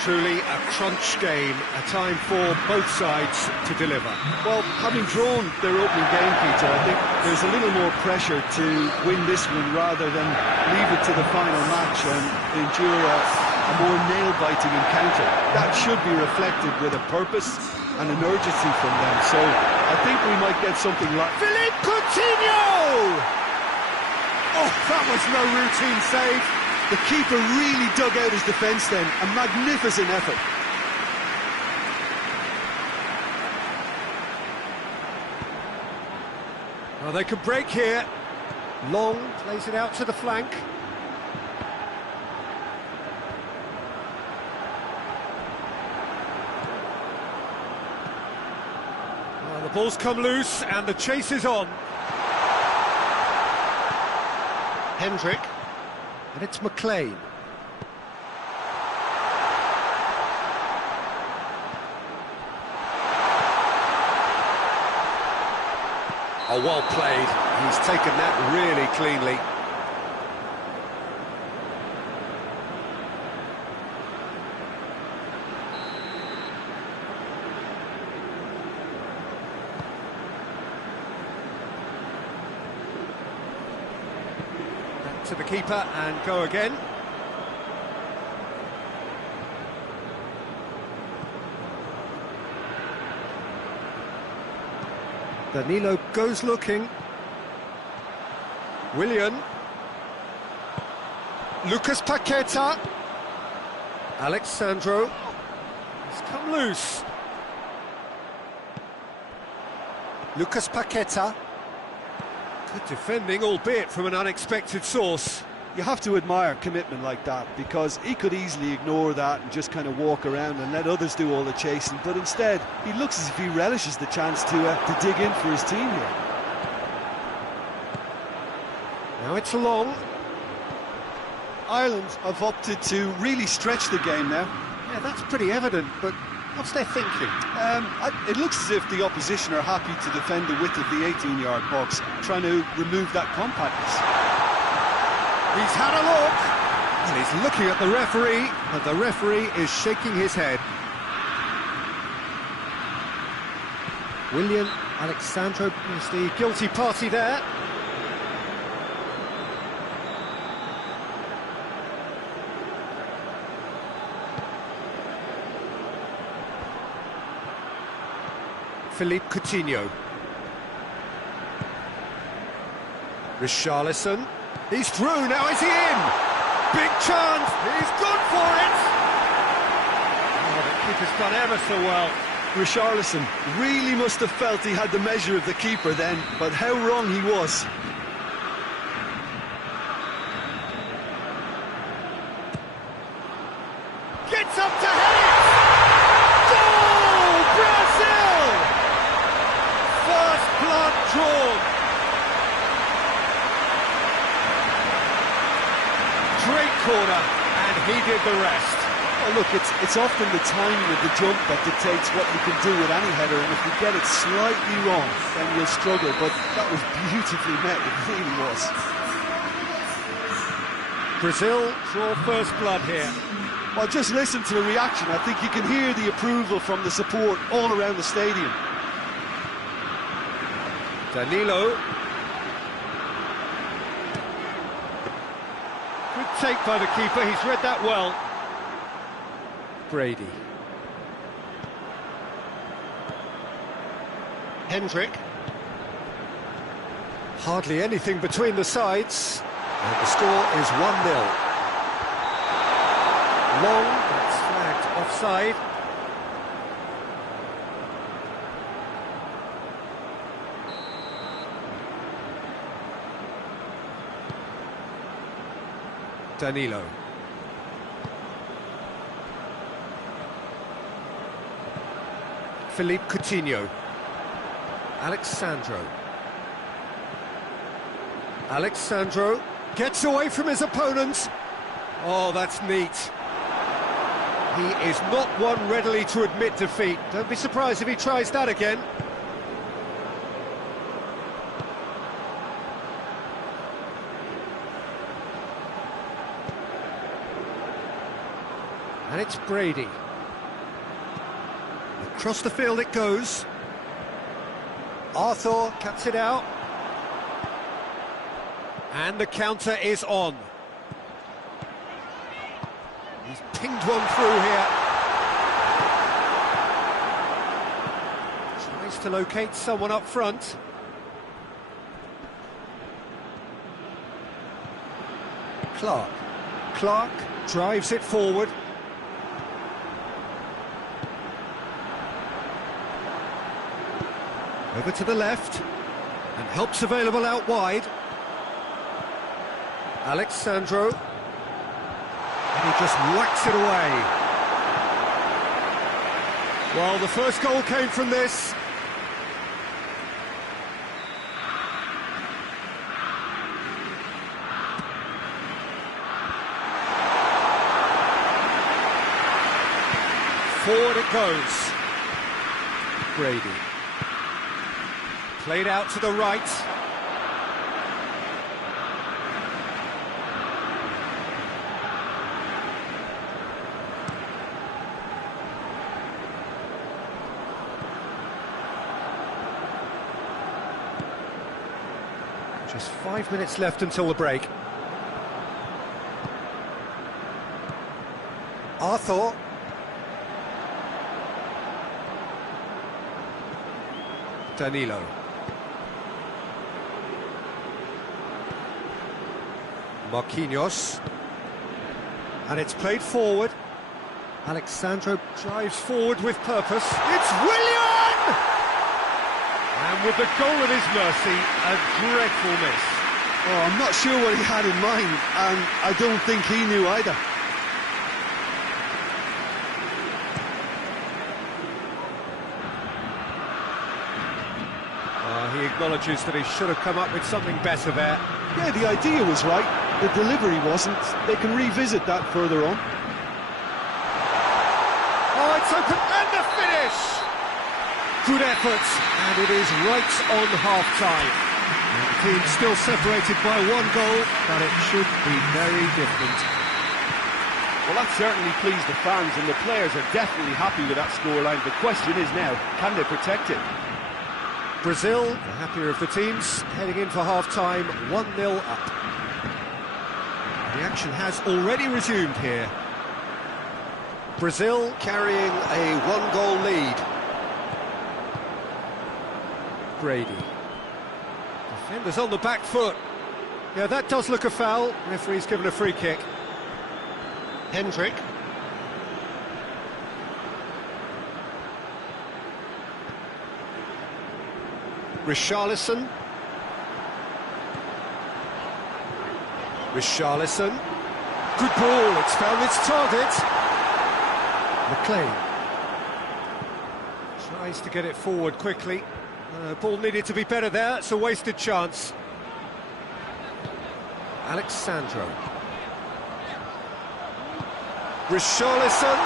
Truly a crunch game, a time for both sides to deliver. Well, having drawn their opening game, Peter, I think there's a little more pressure to win this one rather than leave it to the final match and endure a more nail-biting encounter. That should be reflected with a purpose and an urgency from them. So I think we might get something like... Philippe Coutinho! Oh, that was no routine save. The keeper really dug out his defence then. A magnificent effort. Well, they could break here. Long plays it out to the flank. Well, the ball's come loose and the chase is on. Hendrick. And it's McLean. Oh, well played. He's taken that really cleanly. To the keeper and go again. Danilo goes looking. Willian. Lucas Paqueta. Alexandro. He's come loose. Lucas Paqueta. Good defending, albeit from an unexpected source. You have to admire commitment like that, because he could easily ignore that and just kind of walk around and let others do all the chasing, but instead he looks as if he relishes the chance to dig in for his team here. Now it's long. Ireland have opted to really stretch the game now. Yeah, that's pretty evident, but what's their thinking? It looks as if the opposition are happy to defend the width of the 18-yard box, trying to remove that compactness. He's had a look, and he's looking at the referee, and the referee is shaking his head. Willian Alexandro is the guilty party there. Philippe Coutinho. Richarlison. He's through, now is he in? Big chance, he's gone for it! Oh, the keeper's done ever so well. Richarlison really must have felt he had the measure of the keeper then, but how wrong he was. Gets up to head it! Goal! Brazil! First blood drawn. Great corner, and he did the rest. Oh, look, it's often the timing of the jump that dictates what you can do with any header, and if you get it slightly wrong, then you'll struggle, but that was beautifully met, it really was. Brazil draw first blood here. Well, just listen to the reaction. I think you can hear the approval from the support all around the stadium. Danilo. Good take by the keeper, he's read that well. Brady. Hendrick. Hardly anything between the sides. And the score is 1-0. Long, that's flagged offside. Danilo. Philippe Coutinho. Alexandro. Alexandro gets away from his opponents. Oh, that's neat. He is not one readily to admit defeat. Don't be surprised if he tries that again. And it's Brady. Across the field it goes. Arthur cuts it out. And the counter is on. He's pinged one through here. Tries to locate someone up front. Clark drives it forward. Over to the left, and help's available out wide. Alex Sandro, and he just whacks it away. Well, the first goal came from this. Forward it goes. Brady. Played out to the right. Just 5 minutes left until the break. Arthur. Danilo. Marquinhos. And it's played forward. Alex Sandro drives forward with purpose. It's Willian! And with the goal at his mercy, a dreadful miss. Oh, I'm not sure what he had in mind, and I don't think he knew either. He acknowledges that he should have come up with something better there. Yeah, the idea was right, the delivery wasn't. They can revisit that further on. Oh, it's open, and the finish! Good effort, and it is right on half-time. The team still separated by one goal, but it should be very different. Well, that certainly pleased the fans, and the players are definitely happy with that scoreline. The question is now, can they protect it? Brazil, the happier of the teams, heading in for half-time, 1-0 up. The action has already resumed here. Brazil carrying a one-goal lead. Brady. Defenders on the back foot. Yeah, that does look a foul. Referee's given a free kick. Hendrick. Richarlison. Good ball, it's found its target. McLean. Tries to get it forward quickly. Ball needed to be better there, it's a wasted chance. Alex Sandro. Richarlison.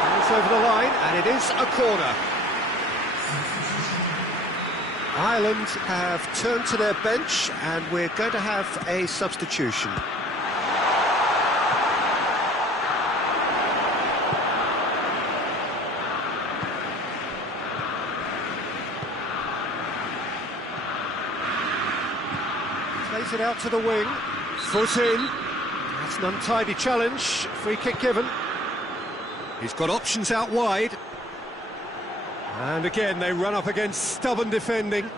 Goes over the line, and it is a corner. Ireland have turned to their bench, and we're going to have a substitution. Plays it out to the wing. Foot in. That's an untidy challenge. Free kick given. He's got options out wide. And again, they run up against stubborn defending.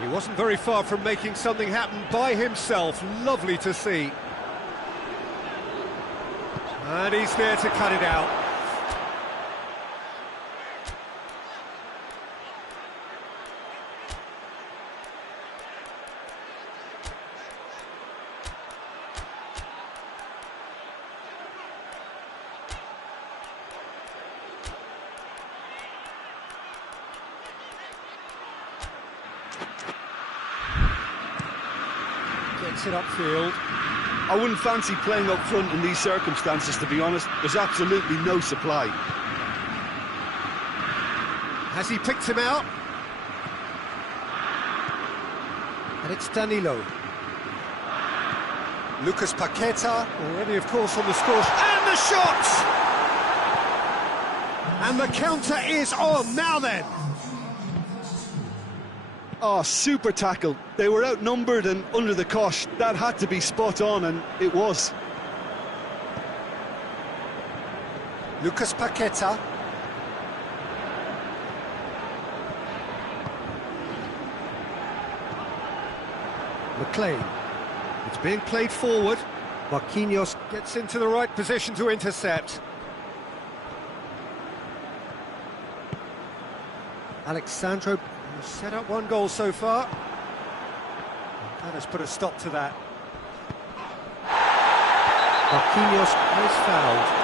He wasn't very far from making something happen by himself. Lovely to see. And he's there to cut it out. Gets it upfield. I wouldn't fancy playing up front in these circumstances, to be honest. There's absolutely no supply. Has he picked him out? And it's Danilo. Lucas Paqueta, already of course on the score, and the shot! And the counter is on, now then! Oh, super tackle. They were outnumbered and under the cosh. That had to be spot on, and it was. Lucas Paqueta. McLean. It's being played forward. Marquinhos gets into the right position to intercept. Alexandro has set up one goal so far. That has put a stop to that. Marquinhos is fouled.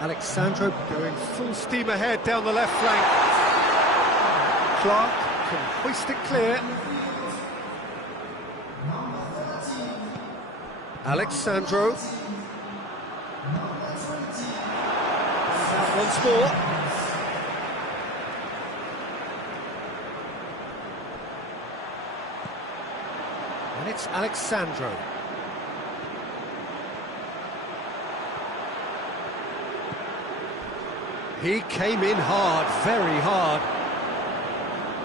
Alexandro going full steam ahead down the left flank. Clark can hoist it clear. Alexandro. Out once more. And it's Alexandro. He came in hard, very hard.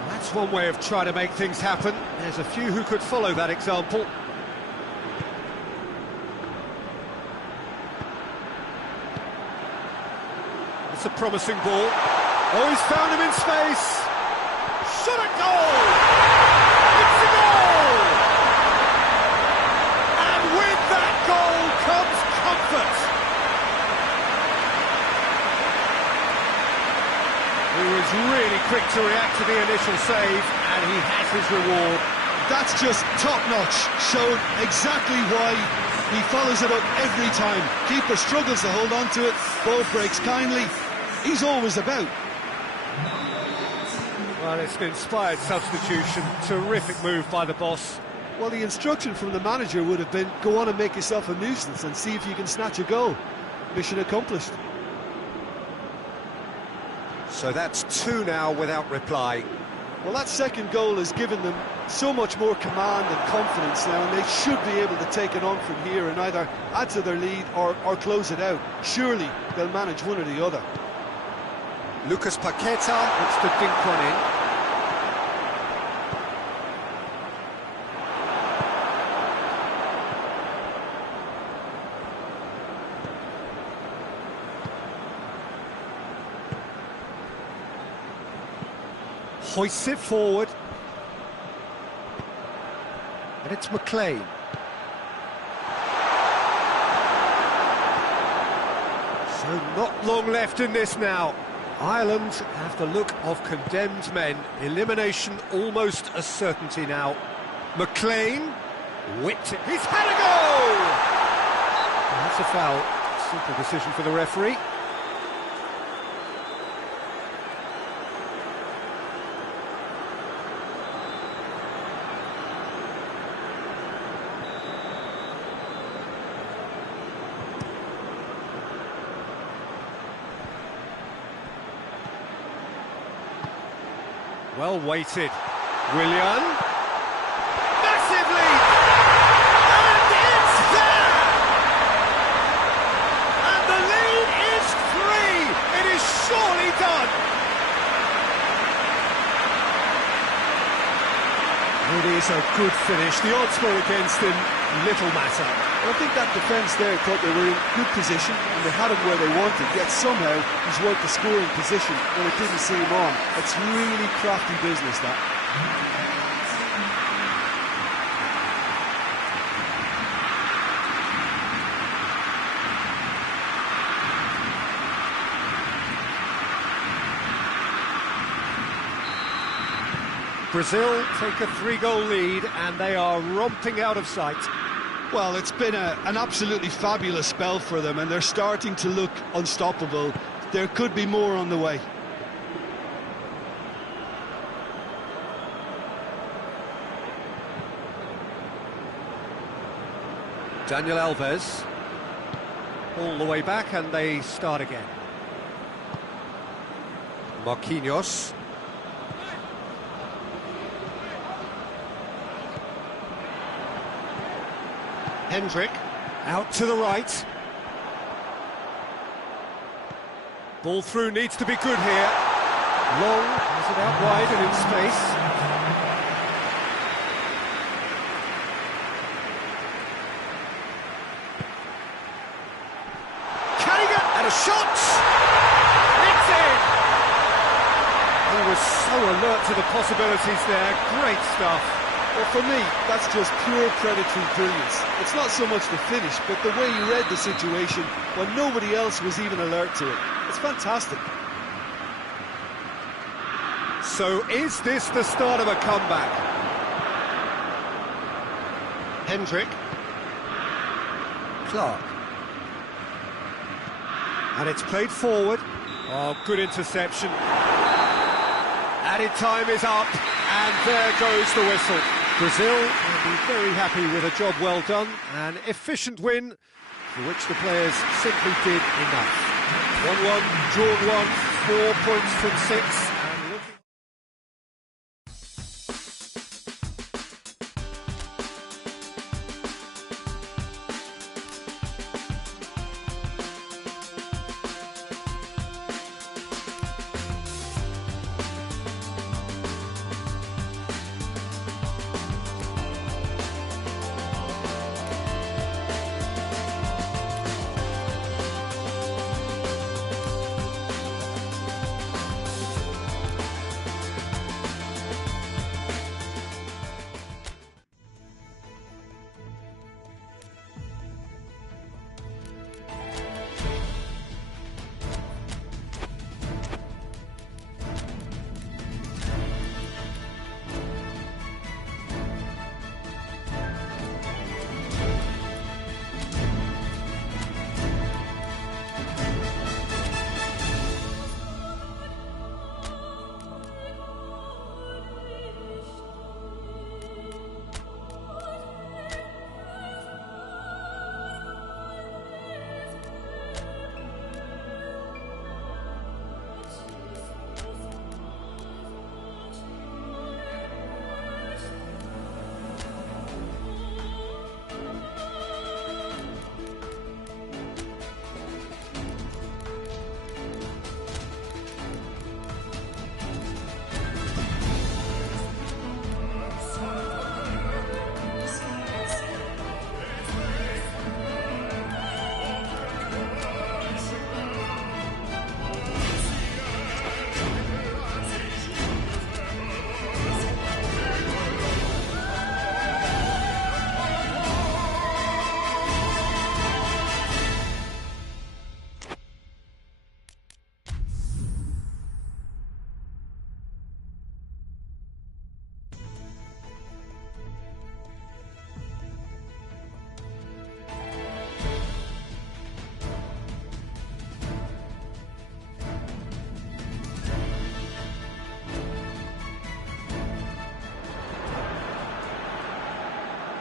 That's one way of trying to make things happen. There's a few who could follow that example. It's a promising ball. Oh, he's found him in space. Shot a goal! It's a goal! And with that goal comes comfort. He was really quick to react to the initial save, and he has his reward. That's just top-notch. Showed exactly why he follows it up every time. Keeper struggles to hold on to it, ball breaks kindly. He's always about. Well, it's an inspired substitution. Terrific move by the boss. Well, the instruction from the manager would have been, go on and make yourself a nuisance and see if you can snatch a goal. Mission accomplished. So that's two now without reply. Well, that second goal has given them so much more command and confidence now, and they should be able to take it on from here and either add to their lead or close it out. Surely they'll manage one or the other. Lucas Paqueta wants to dink one in. Hoists it forward. And it's McLean. So not long left in this now. Ireland have the look of condemned men. Elimination almost a certainty now. McLean whipped it. He's had a goal! And that's a foul. Simple decision for the referee. Well weighted. Willian. Massive lead! And it's there! And the lead is 3! It is surely done! It is a good finish. The odds were against him. Little matter. Well, I think that defence there thought they were in good position and they had him where they wanted, yet somehow he's worked the scoring position when it didn't see him on. It's really crafty business, that. Brazil take a 3-goal lead and they are romping out of sight. Well, it's been an absolutely fabulous spell for them, and they're starting to look unstoppable. There could be more on the way. Daniel Alves. All the way back, and they start again. Marquinhos. Hendrick, out to the right. Ball through needs to be good here. Long, has it out wide and in space. Carrigan, and a shot! It's in! He was so alert to the possibilities there. Great stuff. Well, for me, that's just pure predatory brilliance. It's not so much the finish, but the way he read the situation when nobody else was even alert to it. It's fantastic. So is this the start of a comeback? Hendrick. Clark. And it's played forward. Oh, good interception. Added time is up, and there goes the whistle. Brazil will be very happy with a job well done, an efficient win for which the players simply did enough. 1-1, drawn 1, 4 points from 6. And looking...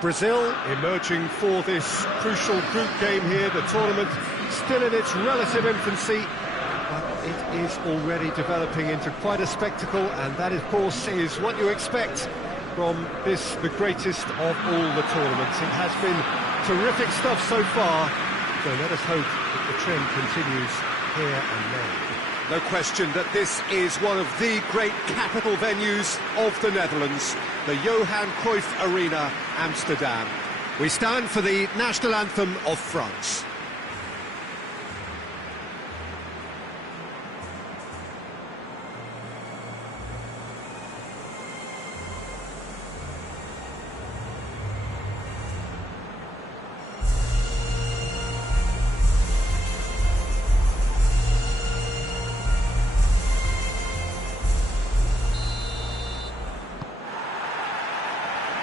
Brazil emerging for this crucial group game here, the tournament still in its relative infancy, but it is already developing into quite a spectacle, and that, of course, is what you expect from this, the greatest of all the tournaments. It has been terrific stuff so far, so let us hope that the trend continues here and now. No question that this is one of the great capital venues of the Netherlands, the Johan Cruyff Arena, Amsterdam. We stand for the national anthem of France.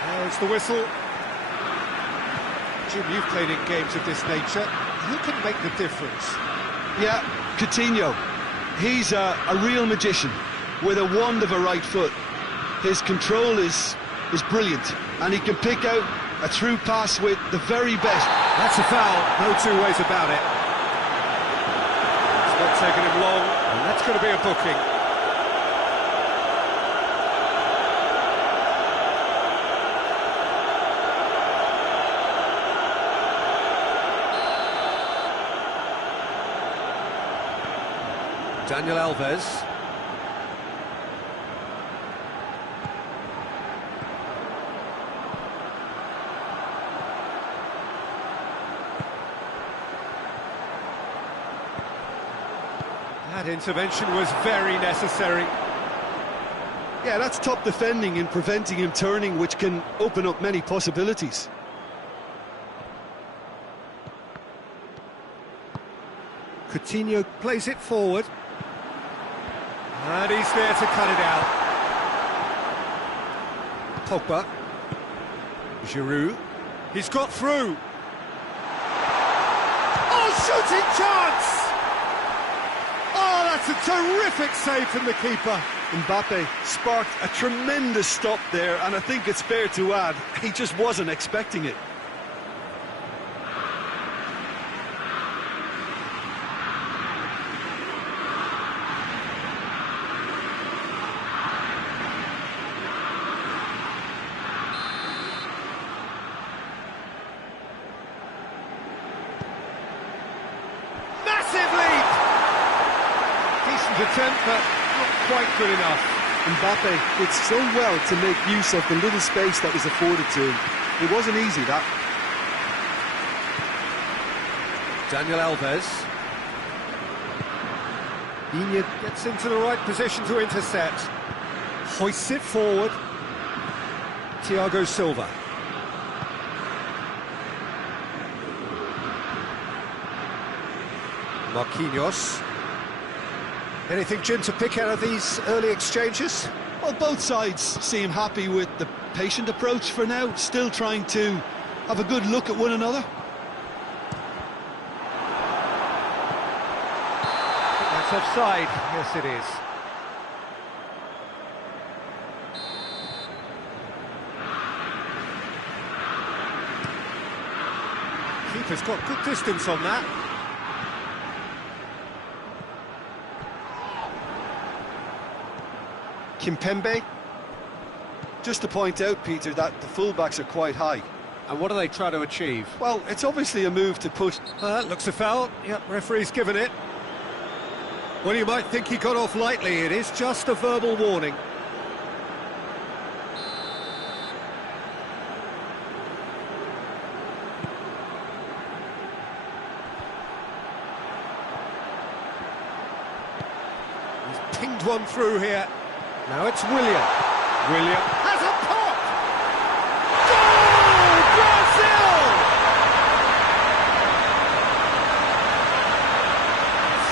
There's the whistle. Jim, you've played in games of this nature. Who can make the difference? Yeah, Coutinho. He's a real magician with a wand of a right foot. His control is brilliant, and he can pick out a through pass with the very best. That's a foul, no two ways about it. Not taking him long, and that's going to be a booking. Daniel Alves. That intervention was very necessary. Yeah, that's top defending and preventing him turning, which can open up many possibilities. Coutinho plays it forward. And he's there to cut it out. Pogba. Giroud. He's got through. Oh, shooting chance! Oh, that's a terrific save from the keeper. Mbappe sparked a tremendous stop there, and I think it's fair to add, he just wasn't expecting it. Attempt, but not quite good enough. Mbappe did so well to make use of the little space that was afforded to him. It wasn't easy, that. Daniel Alves. Digne gets into the right position to intercept. Hoists it forward. Thiago Silva. Marquinhos. Anything, Jim, to pick out of these early exchanges? Well, both sides seem happy with the patient approach for now, still trying to have a good look at one another. That's offside. Yes, it is. Keeper's got good distance on that. Kimpembe. Just to point out, Peter, that the fullbacks are quite high. And what do they try to achieve? Well, it's obviously a move to push... Looks a foul. Yep, referee's given it. Well, you might think he got off lightly. It is just a verbal warning. He's pinged one through here. Now it's William. William has a pop! Goal! Brazil!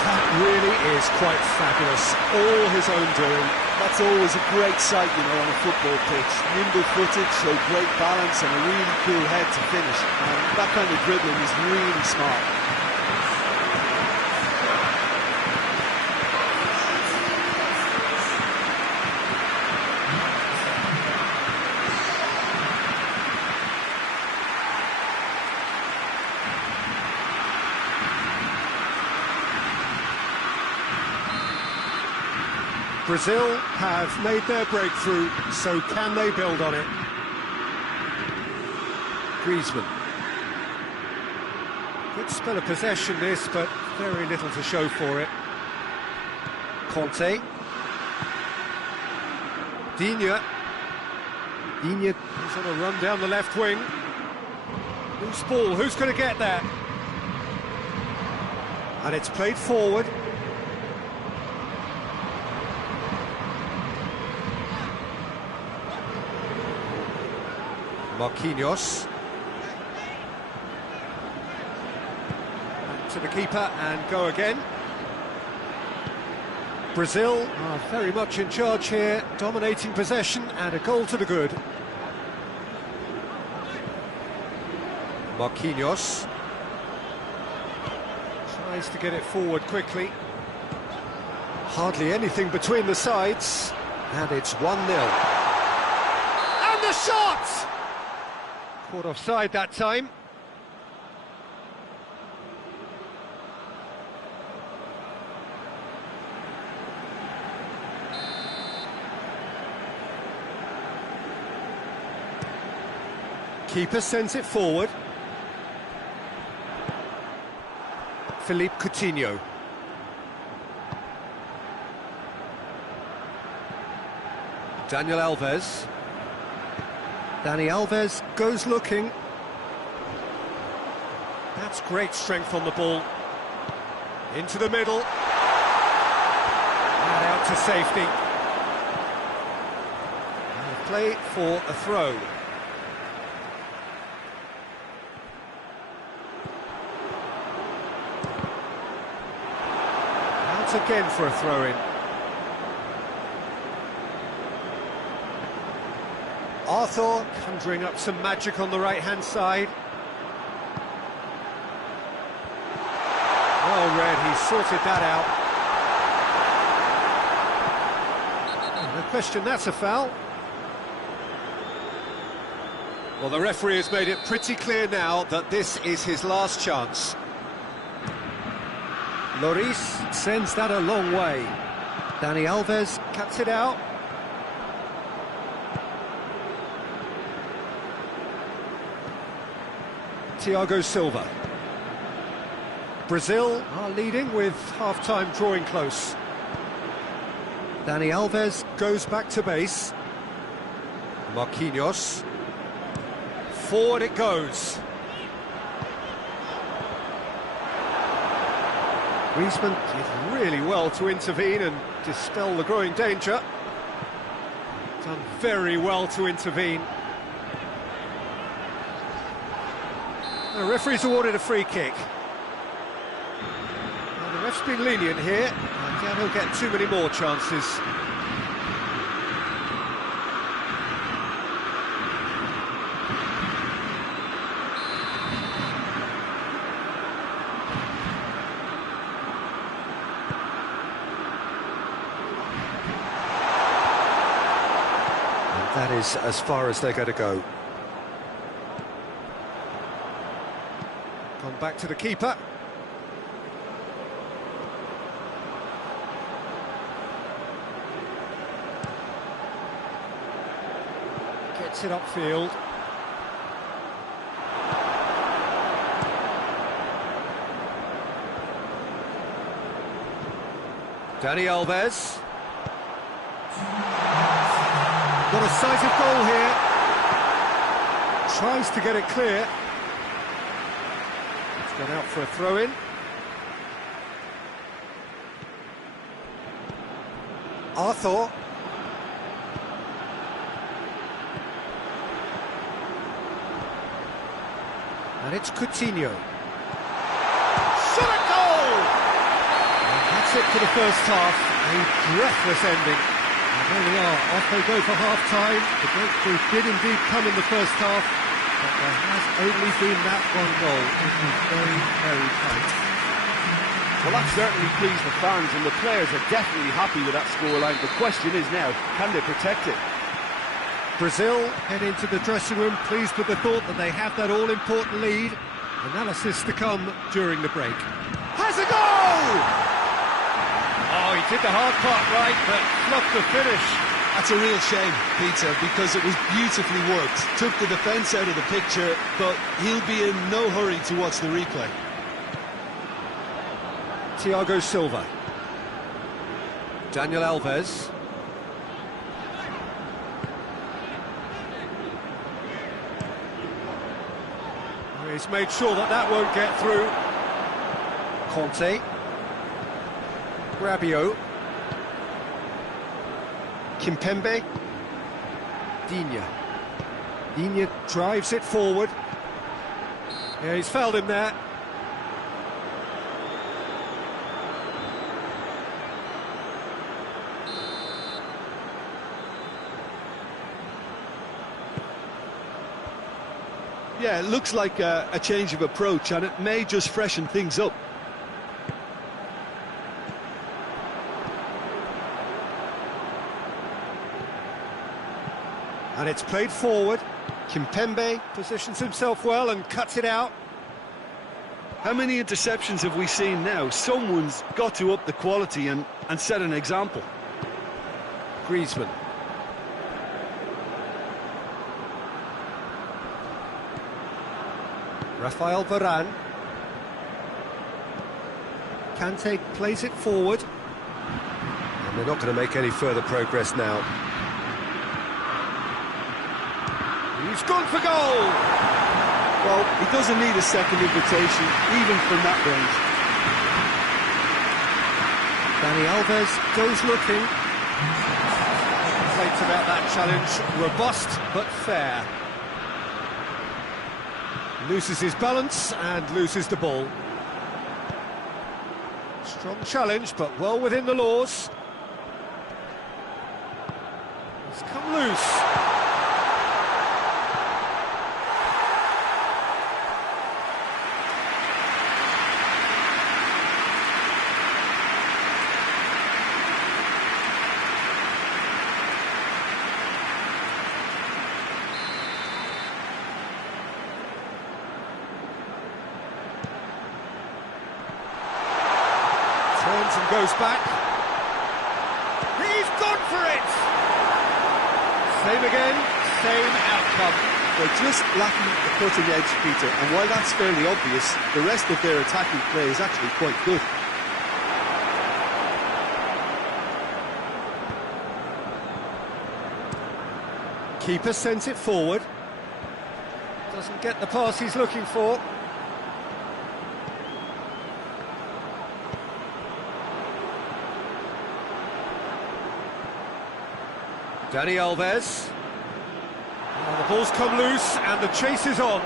That really is quite fabulous. All his own doing. That's always a great sight, you know, on a football pitch. Nimble-footed, showed great balance and a really cool head to finish. And that kind of dribbling is really smart. Brazil have made their breakthrough, so can they build on it? Griezmann. Good spell of possession this, but very little to show for it. Conte. Digne. Digne is on a run down the left wing. Loose ball, who's going to get that? And it's played forward. Marquinhos. Back to the keeper and go again. Brazil are very much in charge here, dominating possession and a goal to the good. Marquinhos tries to get it forward quickly. Hardly anything between the sides, and it's 1-0. And the shot! Caught offside that time. Keeper sends it forward. Philippe Coutinho. Daniel Alves. Dani Alves goes looking. That's great strength on the ball. Into the middle. And out to safety. And play for a throw. Out again for a throw-in. Arthur conjuring up some magic on the right-hand side. Well read, he sorted that out. No question, that's a foul. Well, the referee has made it pretty clear now that this is his last chance. Lloris sends that a long way. Dani Alves cuts it out. Thiago Silva. Brazil are leading with half-time drawing close. Dani Alves goes back to base. Marquinhos. Forward it goes. Griezmann did really well to intervene and dispel the growing danger. Done very well to intervene. The referee's awarded a free kick. Well, the ref's been lenient here. I doubt he'll get too many more chances. And that is as far as they're going to go. Gone back to the keeper. Gets it upfield. Dani Alves. Got a decisive goal here. Tries to get it clear. Gone out for a throw-in. Arthur. And it's Coutinho. Shot a goal! And that's it for the first half. A breathless ending. And there we are, off they go for half-time. The breakthrough did indeed come in the first half. But there has only been that one goal. It was very, very tight. Well, that certainly pleased the fans, and the players are definitely happy with that scoreline. The question is now, can they protect it? Brazil head into the dressing room pleased with the thought that they have that all-important lead. Analysis to come during the break. Has a goal! Oh, he did the hard part right, but fluffed the finish. That's a real shame, Peter, because it was beautifully worked. Took the defence out of the picture, but he'll be in no hurry to watch the replay. Thiago Silva. Daniel Alves. He's made sure that that won't get through. Conte. Rabiot. Kimpembe. Digne. Digne drives it forward. Yeah, he's fouled him there. Yeah, it looks like a change of approach, and it may just freshen things up. And it's played forward. Kimpembe positions himself well and cuts it out. How many interceptions have we seen now? Someone's got to up the quality and set an example. Griezmann. Rafael Varane. Kante plays it forward. And they're not going to make any further progress now. He's gone for goal! Well, he doesn't need a second invitation, even from that range. Dani Alves goes looking. No complaints about that challenge. Robust, but fair. Loses his balance and loses the ball. Strong challenge, but well within the laws. It's come loose. Turns and goes back. He's gone for it! Same again, same outcome. They're just lacking the cutting edge, Peter, and while that's fairly obvious, the rest of their attacking play is actually quite good. Keeper sends it forward. Doesn't get the pass he's looking for. Dani Alves. Oh, the ball's come loose and the chase is on.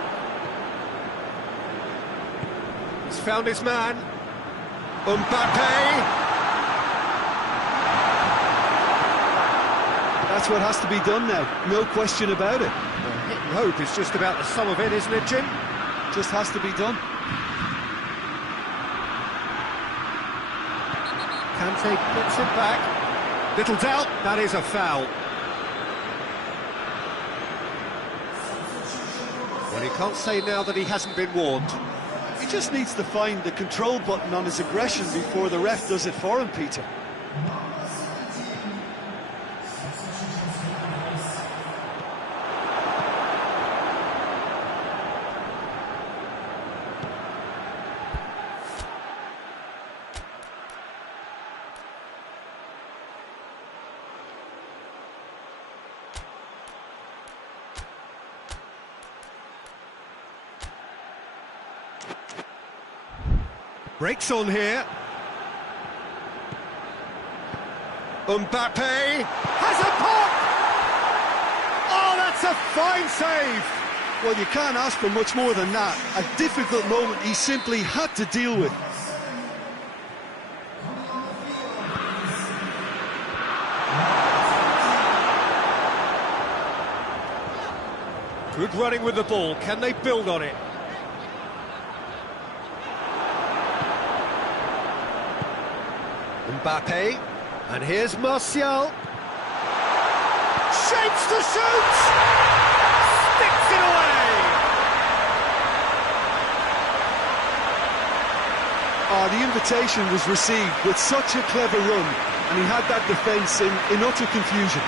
He's found his man. Mbappe. That's what has to be done now, no question about it. Hit and hope is just about the sum of it, isn't it, Jim? Just has to be done. Kante puts it back. Little doubt, that is a foul. Well, he can't say now that he hasn't been warned. He just needs to find the control button on his aggression before the ref does it for him, Peter. Breaks on here. Mbappe has a pop! Oh, that's a fine save! Well, you can't ask for much more than that. A difficult moment he simply had to deal with. Good running with the ball. Can they build on it? Mbappe, and here's Martial. Shapes to shoot! Sticks it away! Oh, the invitation was received with such a clever run, and he had that defence in utter confusion.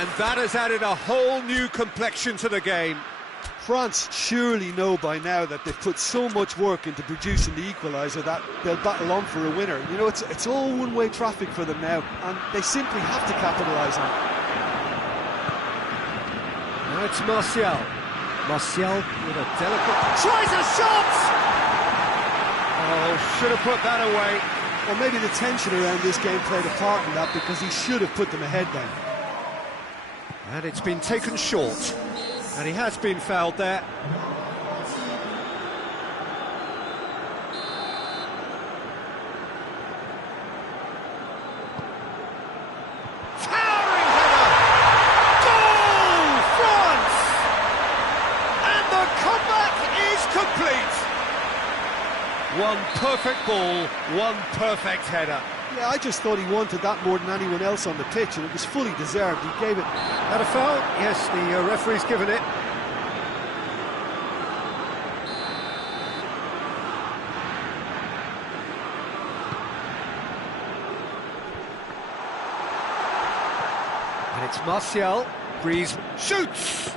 And that has added a whole new complexion to the game. France surely know by now that they've put so much work into producing the equaliser that they'll battle on for a winner. You know, it's all one-way traffic for them now, and they simply have to capitalise on it. Now it's Martial. Martial with a delicate... Tries a shot! Oh, should have put that away. Well, maybe the tension around this game played a part in that, because he should have put them ahead then. And it's been taken short. And he has been fouled there. Towering header! Goal! France! And the comeback is complete! One perfect ball, one perfect header. Yeah, I just thought he wanted that more than anyone else on the pitch, and it was fully deserved. He gave it... Had a foul? Yes, the referee's given it. And it's Martial. Griezmann shoots!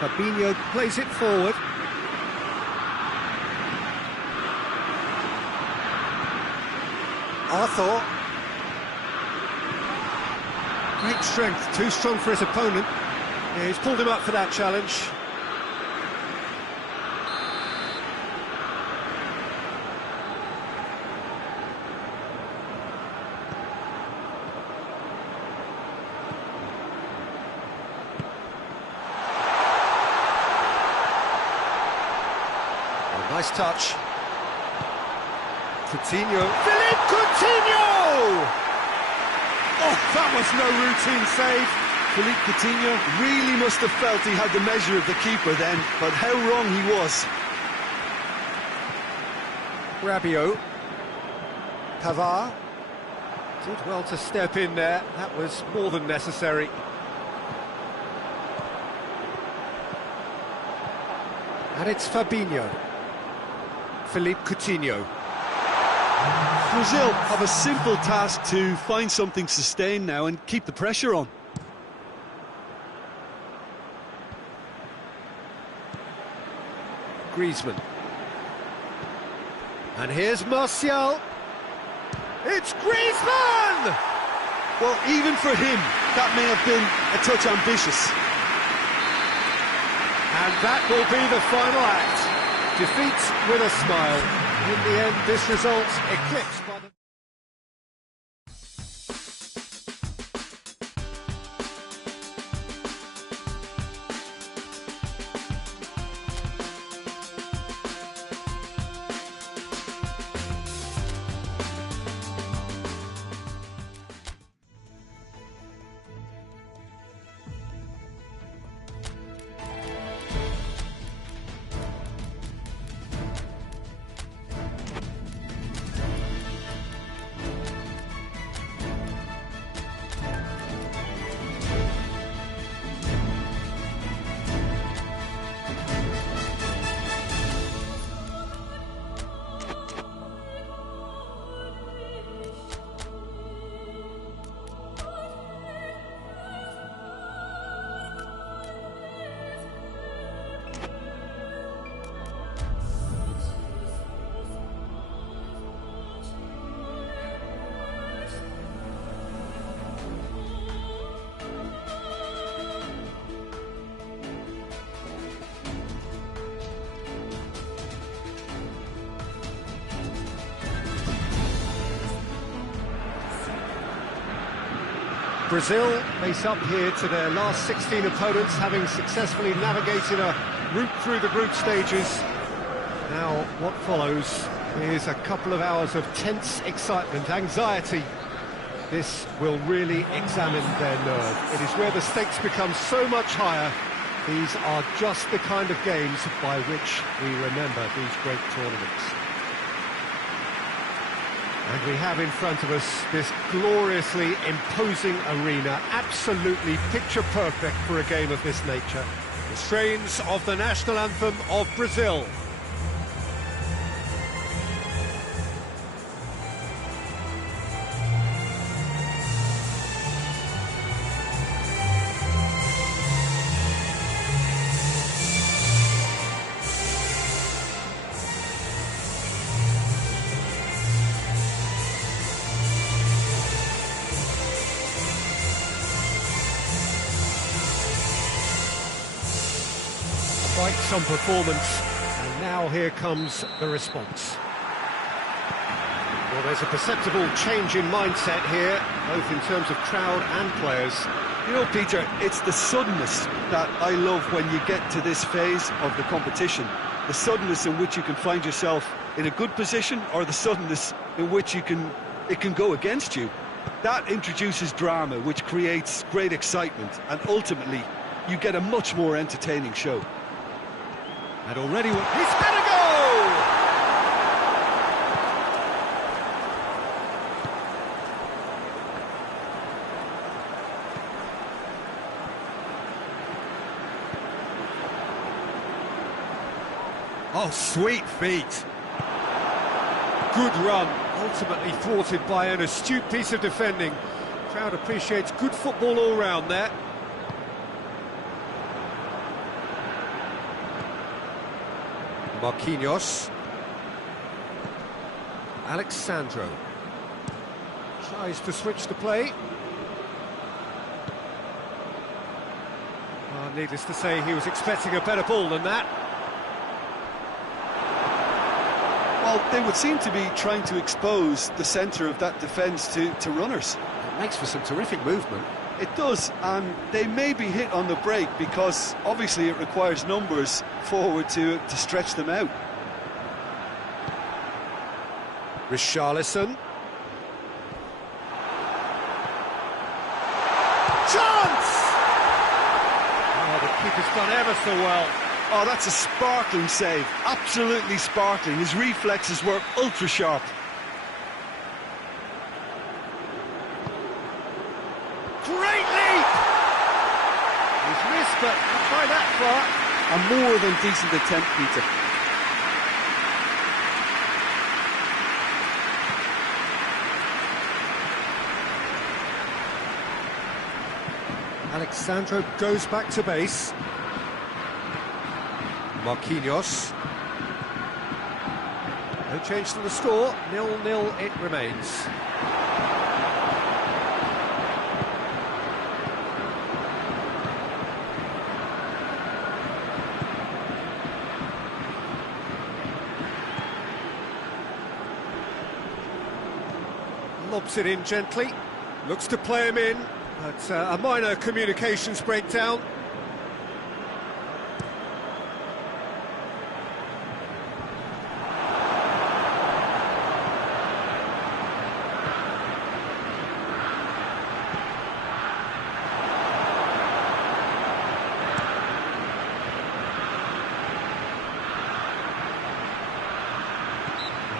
Fabinho plays it forward. Arthur. Great strength, too strong for his opponent. Yeah, he's pulled him up for that challenge. Oh, nice touch. Coutinho. Philippe Coutinho! Oh, that was no routine save. Philippe Coutinho really must have felt he had the measure of the keeper then, but how wrong he was. Rabiot. Pavard. Did well to step in there. That was more than necessary. And it's Fabinho. Philippe Coutinho. Brazil have a simple task to find something sustained now and keep the pressure on. Griezmann. And here's Martial. It's Griezmann! Well, even for him, that may have been a touch ambitious. And that will be the final act. Defeat with a smile. In the end, this result eclipsed by the... Brazil face up here to their last 16 opponents, having successfully navigated a route through the group stages. Now, what follows is a couple of hours of tense excitement, anxiety. This will really examine their nerve. It is where the stakes become so much higher. These are just the kind of games by which we remember these great tournaments. And we have in front of us this gloriously imposing arena, absolutely picture perfect for a game of this nature. The strains of the national anthem of Brazil. Quite some performance, and now here comes the response. Well, there's a perceptible change in mindset here, both in terms of crowd and players. You know, Peter, it's the suddenness that I love when you get to this phase of the competition. The suddenness in which you can find yourself in a good position, or the suddenness in which it can go against you. That introduces drama, which creates great excitement, and ultimately you get a much more entertaining show. And already he's had a go! Oh, sweet feet. Good run. Ultimately thwarted by an astute piece of defending. Crowd appreciates good football all round there. Marquinhos. Alexandro. Tries to switch the play. Needless to say, he was expecting a better ball than that. Well, they would seem to be trying to expose the centre of that defence to runners. It makes for some terrific movement. It does, and they may be hit on the break because obviously it requires numbers forward to stretch them out. Richarlison. Chance! Oh, the keeper's done ever so well. Oh, that's a sparkling save, absolutely sparkling. His reflexes were ultra sharp. Great leap! He's missed, but not by that far. A more than decent attempt, Peter. Alexandro goes back to base. Marquinhos. No change to the score, 0-0 it remains. Lobs it in gently, looks to play him in, but a minor communications breakdown.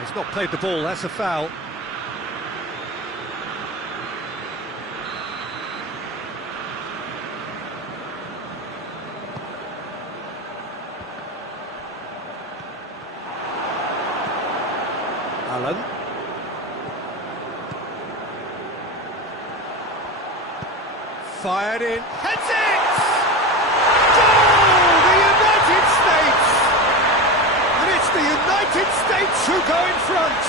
He's not played the ball, that's a foul. Allen. Fired in. Heads it! Goal! The United States! And it's the United States who go in front.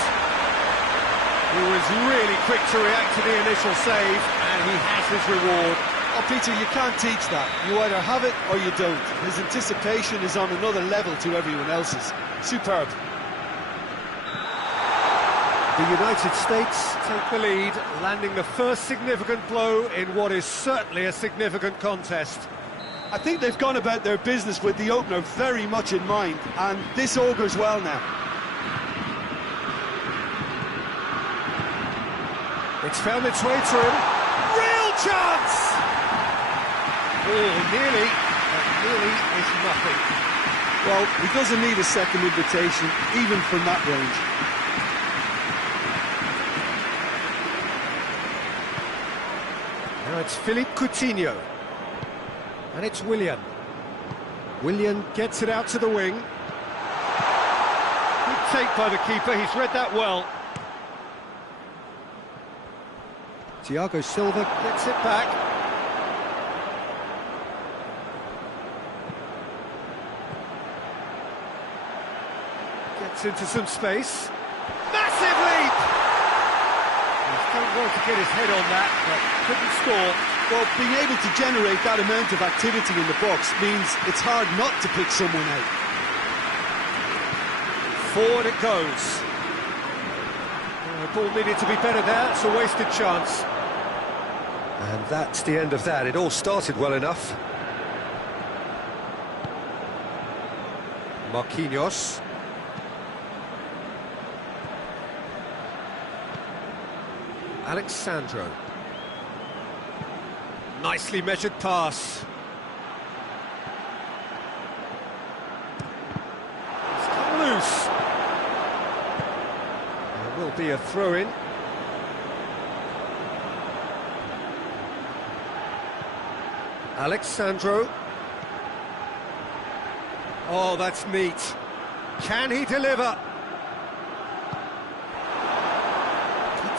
He was really quick to react to the initial save, and he has his reward. Oh, Peter, you can't teach that. You either have it or you don't. His anticipation is on another level to everyone else's. Superb. The United States take the lead, landing the first significant blow in what is certainly a significant contest. I think they've gone about their business with the opener very much in mind, and this augurs well now. It's found its way to him. Real chance! Oh, nearly, but nearly is nothing. Well, he doesn't need a second invitation, even from that range. Now it's Philippe Coutinho. And it's Willian. Willian gets it out to the wing. Good take by the keeper, he's read that well. Thiago Silva gets it back. Gets into some space. Massive leap! He's done well to get his head on that, but couldn't score. Well, being able to generate that amount of activity in the box means it's hard not to pick someone out. Forward it goes. The ball needed to be better there, it's a wasted chance. And that's the end of that. It all started well enough. Marquinhos. Alexandro. Nicely measured pass. It's come loose. There will be a throw-in. Alexandro. Oh, that's neat. Can he deliver?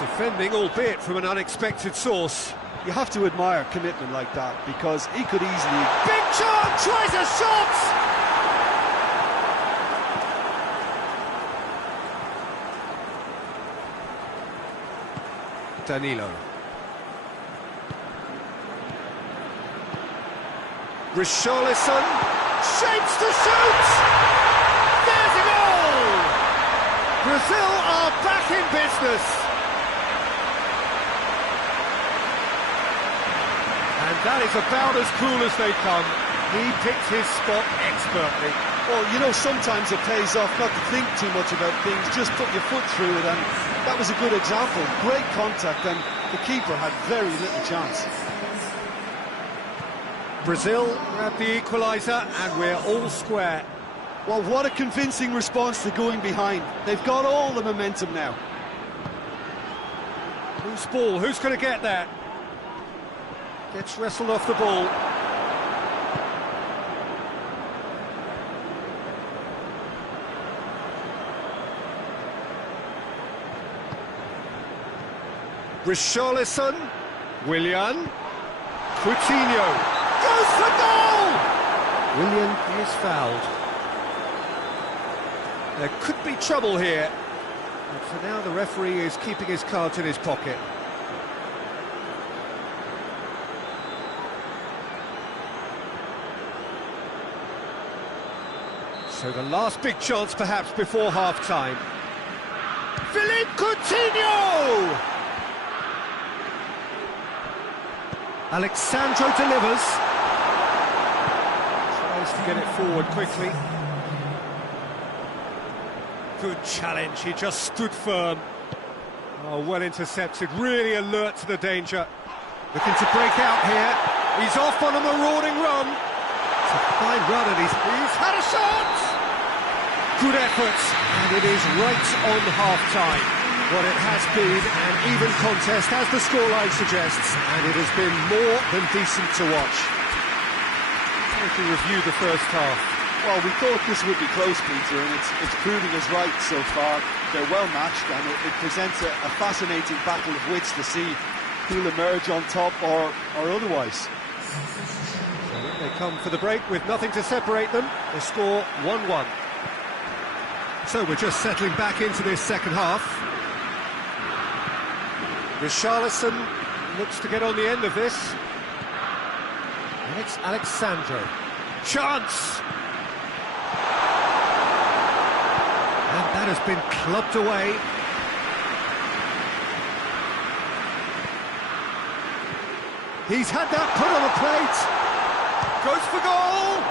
Defending, albeit from an unexpected source. You have to admire commitment like that, because he could easily... Big chance, tries a shot! Danilo. Richarlison shapes to shoot! There's a goal! Brazil are back in business! And that is about as cool as they come. He picked his spot expertly. Well, you know, sometimes it pays off not to think too much about things, just put your foot through it, and that was a good example. Great contact, and the keeper had very little chance. Brazil grabbed the equaliser, and we're all square. Well, what a convincing response to going behind. They've got all the momentum now. Whose ball? Who's going to get that? Gets wrestled off the ball. Richarlison, Willian, Coutinho, goes for goal! Willian is fouled. There could be trouble here, but for now the referee is keeping his cards in his pocket. So the last big chance perhaps before half-time. Philippe Coutinho! Alexandro delivers. Tries to get it forward quickly. Good challenge, he just stood firm. Oh, well intercepted, really alert to the danger. Looking to break out here. He's off on a marauding run. It's a fine run and he's had a shot! Good effort, and it is right on half-time. What it has been an even contest, as the scoreline suggests, and it has been more than decent to watch. If we review the first half. Well, we thought this would be close, Peter, and it's proving us right so far. They're well matched, and it presents a fascinating battle of wits to see who'll emerge on top or otherwise. So they come for the break with nothing to separate them. The score 1-1. So we're just settling back into this second half. Richarlison looks to get on the end of this. And it's Alexandro. Chance! And that has been clubbed away. He's had that put on a plate. Goes for goal!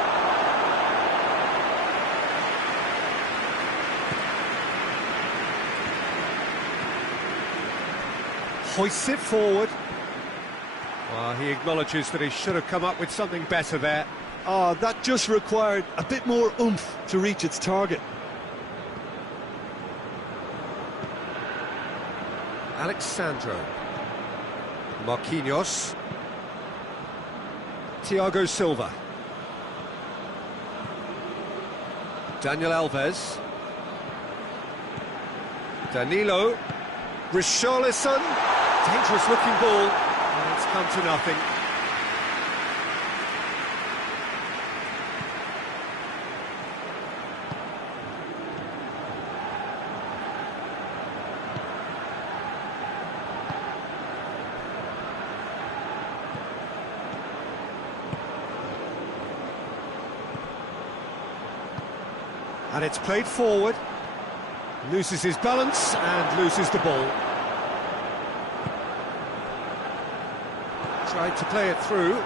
Hoists it forward. Well, he acknowledges that he should have come up with something better there. That just required a bit more oomph to reach its target. Alexandro. Marquinhos. Thiago Silva. Daniel Alves. Danilo. Richarlison. Dangerous looking ball, and it's come to nothing. And it's played forward. Loses his balance and loses the ball. Tried to play it through.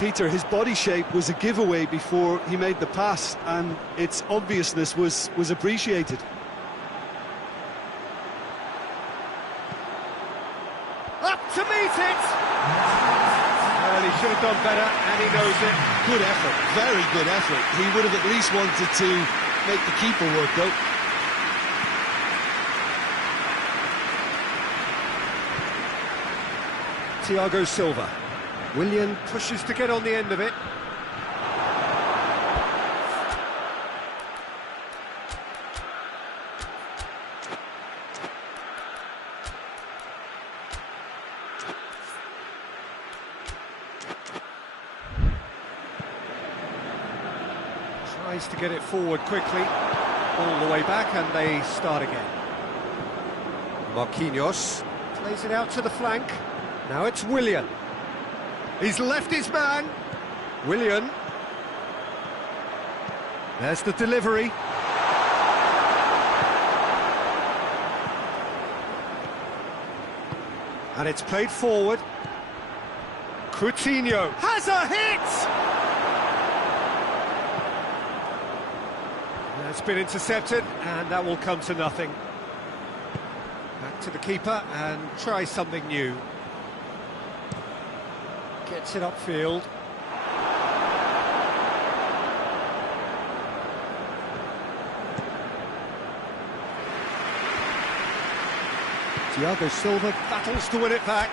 Peter, his body shape was a giveaway before he made the pass, and its obviousness was appreciated. Up to meet it! Well, he should have done better, and he knows it. Good effort, very good effort. He would have at least wanted to make the keeper work, though. Thiago Silva. Willian pushes to get on the end of it. Tries to get it forward quickly, all the way back, and they start again. Marquinhos plays it out to the flank. Now it's Willian. He's left his man. Willian. There's the delivery. And it's played forward. Coutinho has a hit! That's been intercepted, and that will come to nothing. Back to the keeper and try something new. Gets it upfield. Thiago Silva battles to win it back.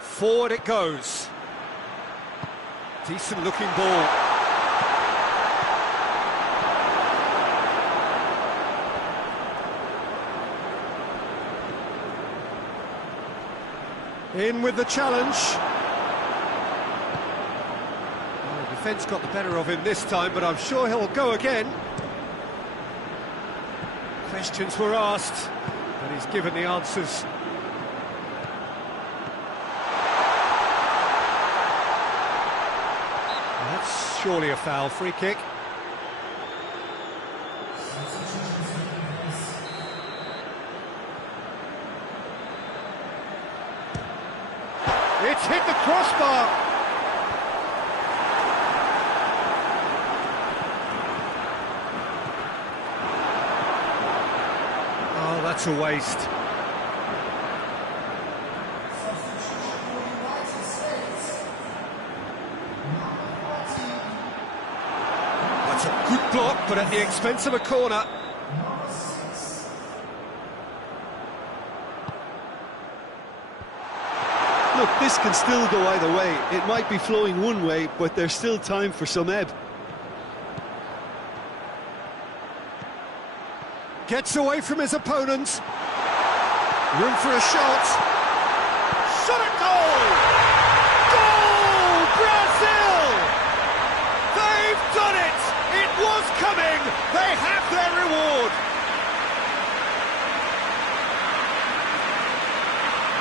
Forward it goes. Decent looking ball. In with the challenge. Oh, the defence got the better of him this time, but I'm sure he'll go again. Questions were asked, but he's given the answers. That's surely a foul. Free kick. It's hit the crossbar. Oh, that's a waste. That's a good block, but at the expense of a corner. Look, this can still go either way. It might be flowing one way, but there's still time for some ebb. Gets away from his opponents. Room for a shot. Shot at goal! Goal! Brazil! They've done it! It was coming! They have their reward!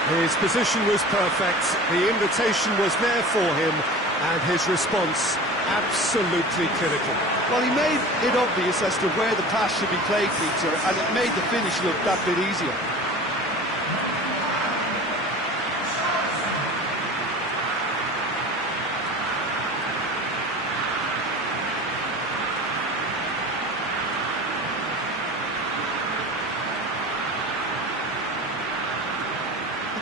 His position was perfect, the invitation was there for him, and his response absolutely clinical. Well, he made it obvious as to where the pass should be played, Peter, and it made the finish look that bit easier.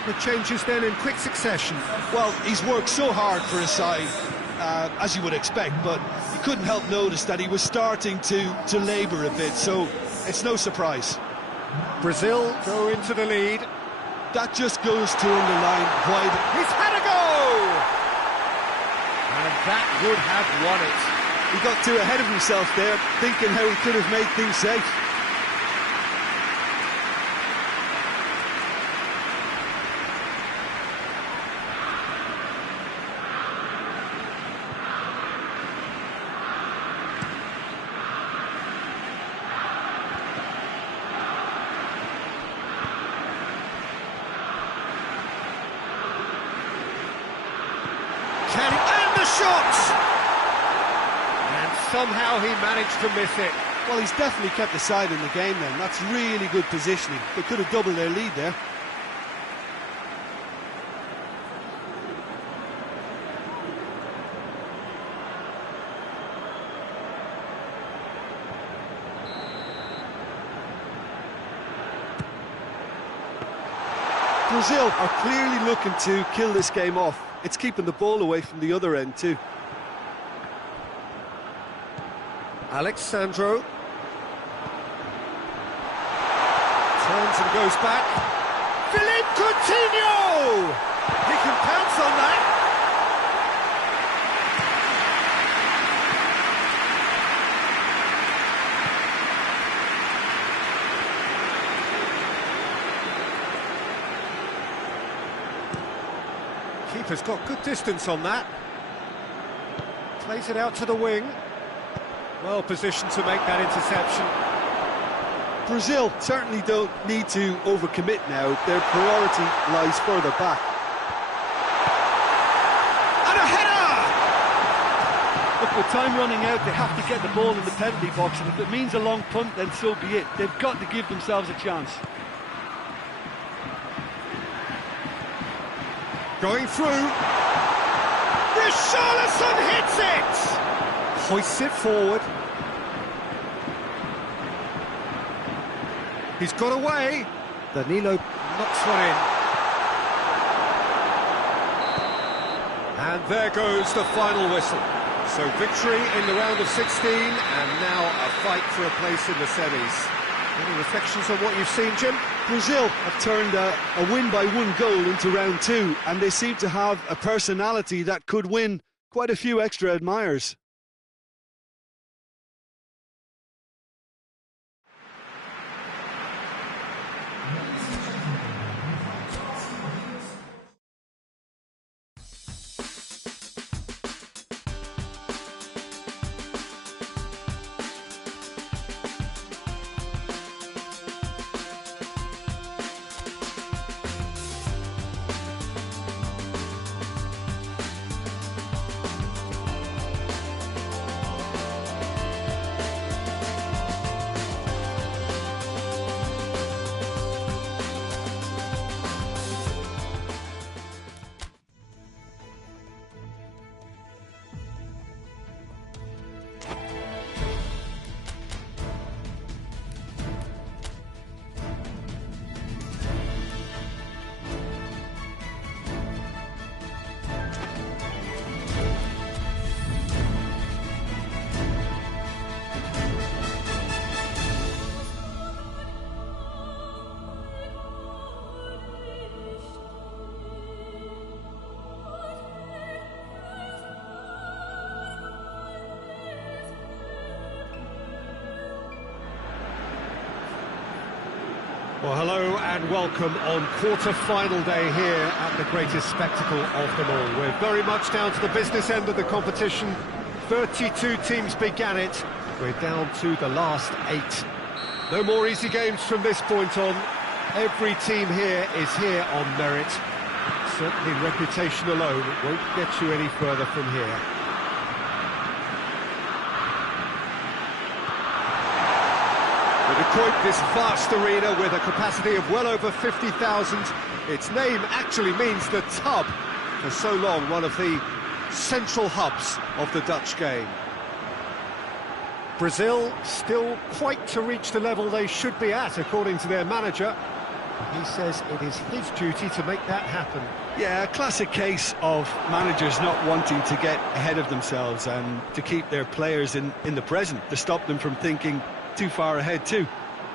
The changes then in quick succession. Well, he's worked so hard for his side, as you would expect, but you couldn't help notice that he was starting to labour a bit, so it's no surprise. Brazil go into the lead. That just goes to underline why... He's had a go! And that would have won it. He got too ahead of himself there, thinking how he could have made things safe. And the shot! And somehow he managed to miss it. Well, he's definitely kept the side in the game then. That's really good positioning. They could have doubled their lead there. Brazil are clearly looking to kill this game off. It's keeping the ball away from the other end too. Alex Sandro. Turns and goes back. Philippe Coutinho! He can pounce on that. Keeper's got good distance on that. Plays it out to the wing. Well positioned to make that interception. Brazil certainly don't need to overcommit now. Their priority lies further back. And a header! Look, with time running out, they have to get the ball in the penalty box, and if it means a long punt, then so be it. They've got to give themselves a chance. Going through. Richarlison hits it! Hoists it forward. He's got away. Danilo knocks one in. And there goes the final whistle. So victory in the round of 16, and now a fight for a place in the semis. Any reflections on what you've seen, Jim? Brazil have turned a win by one goal into round two, and they seem to have a personality that could win quite a few extra admirers. Well, hello and welcome on quarter-final day here at the greatest spectacle of them all. We're very much down to the business end of the competition. 32 teams began it. We're down to the last 8. No more easy games from this point on. Every team here is here on merit. Certainly reputation alone won't get you any further from here. Quite this vast arena with a capacity of well over 50,000. Its name actually means the tub. For so long, one of the central hubs of the Dutch game. Brazil still quite to reach the level they should be at, according to their manager. He says it is his duty to make that happen. Yeah, a classic case of managers not wanting to get ahead of themselves and to keep their players in the present, to stop them from thinking too far ahead too.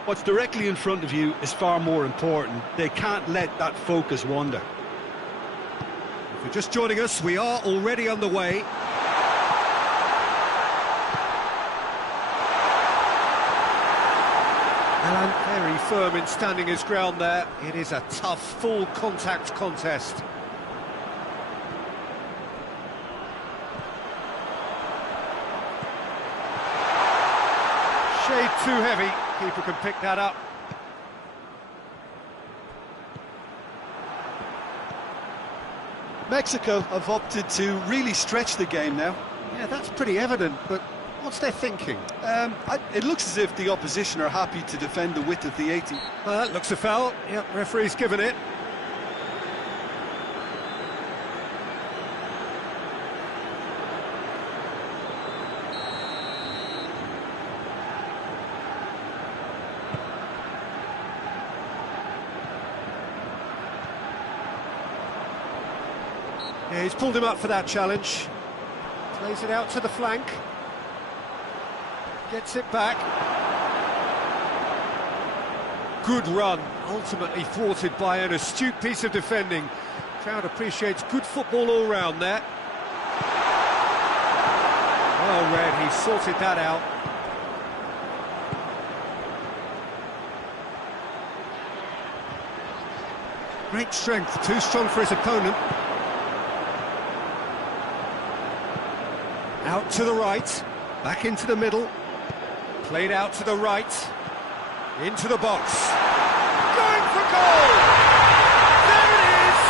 What's directly in front of you is far more important. They can't let that focus wander. If you're just joining us, we are already underway. Alan very firm in standing his ground there. It is a tough, full contact contest. Shade too heavy. Keeper can pick that up. Mexico have opted to really stretch the game now. Yeah, that's pretty evident, but what's their thinking? It looks as if the opposition are happy to defend the width of the 80. Well, that looks a foul. Yep, referee's given it. Yeah, he's pulled him up for that challenge. Plays it out to the flank. Gets it back. good run, ultimately thwarted by an astute piece of defending. Crowd appreciates good football all round there. Well read, he sorted that out. Great strength, too strong for his opponent. Out to the right, back into the middle. Played out to the right, into the box. Going for goal! There it is!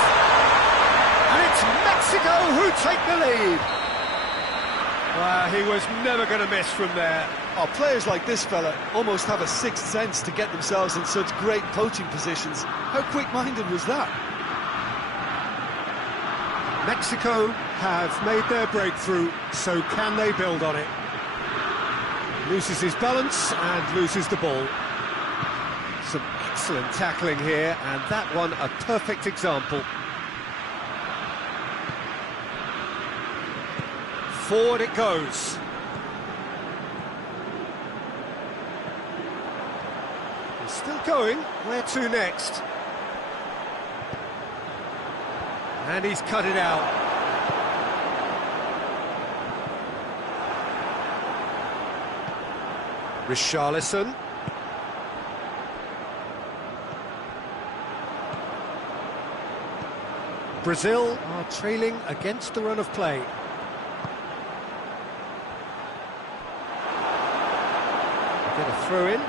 And it's Mexico who take the lead. Wow, he was never going to miss from there. Oh, players like this fella almost have a sixth sense to get themselves in such great poaching positions. How quick-minded was that? Mexico have made their breakthrough, so can they build on it? Loses his balance and loses the ball. Some excellent tackling here, and that one a perfect example. Forward it goes. He's still going. Where to next? And he's cut it out. Richarlison. Brazil are trailing against the run of play. Get a throw in.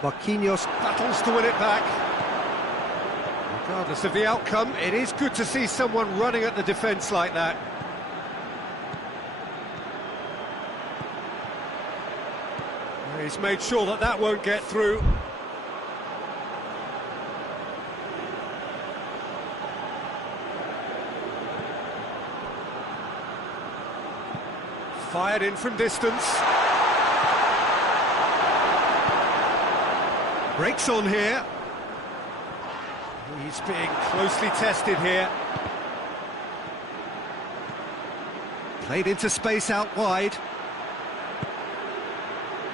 Marquinhos battles to win it back. Regardless of the outcome, it is good to see someone running at the defence like that. He's made sure that that won't get through. Fired in from distance. Breaks on here. He's being closely tested here. Played into space out wide.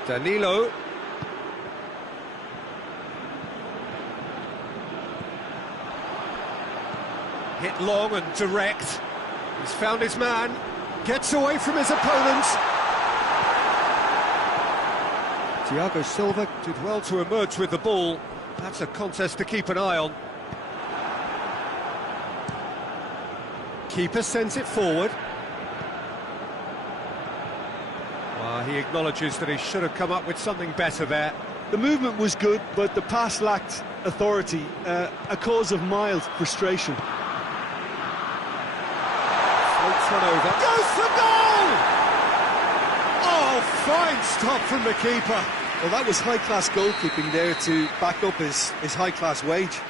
Danilo. Hit long and direct. He's found his man. Gets away from his opponents. Thiago Silva did well to emerge with the ball. That's a contest to keep an eye on. Keeper sends it forward. Well, he acknowledges that he should have come up with something better there. The movement was good, but the pass lacked authority, a cause of mild frustration. Floats one over. Goes for goal! Oh, fine stop from the keeper. Well, that was high-class goalkeeping there to back up his high-class wage.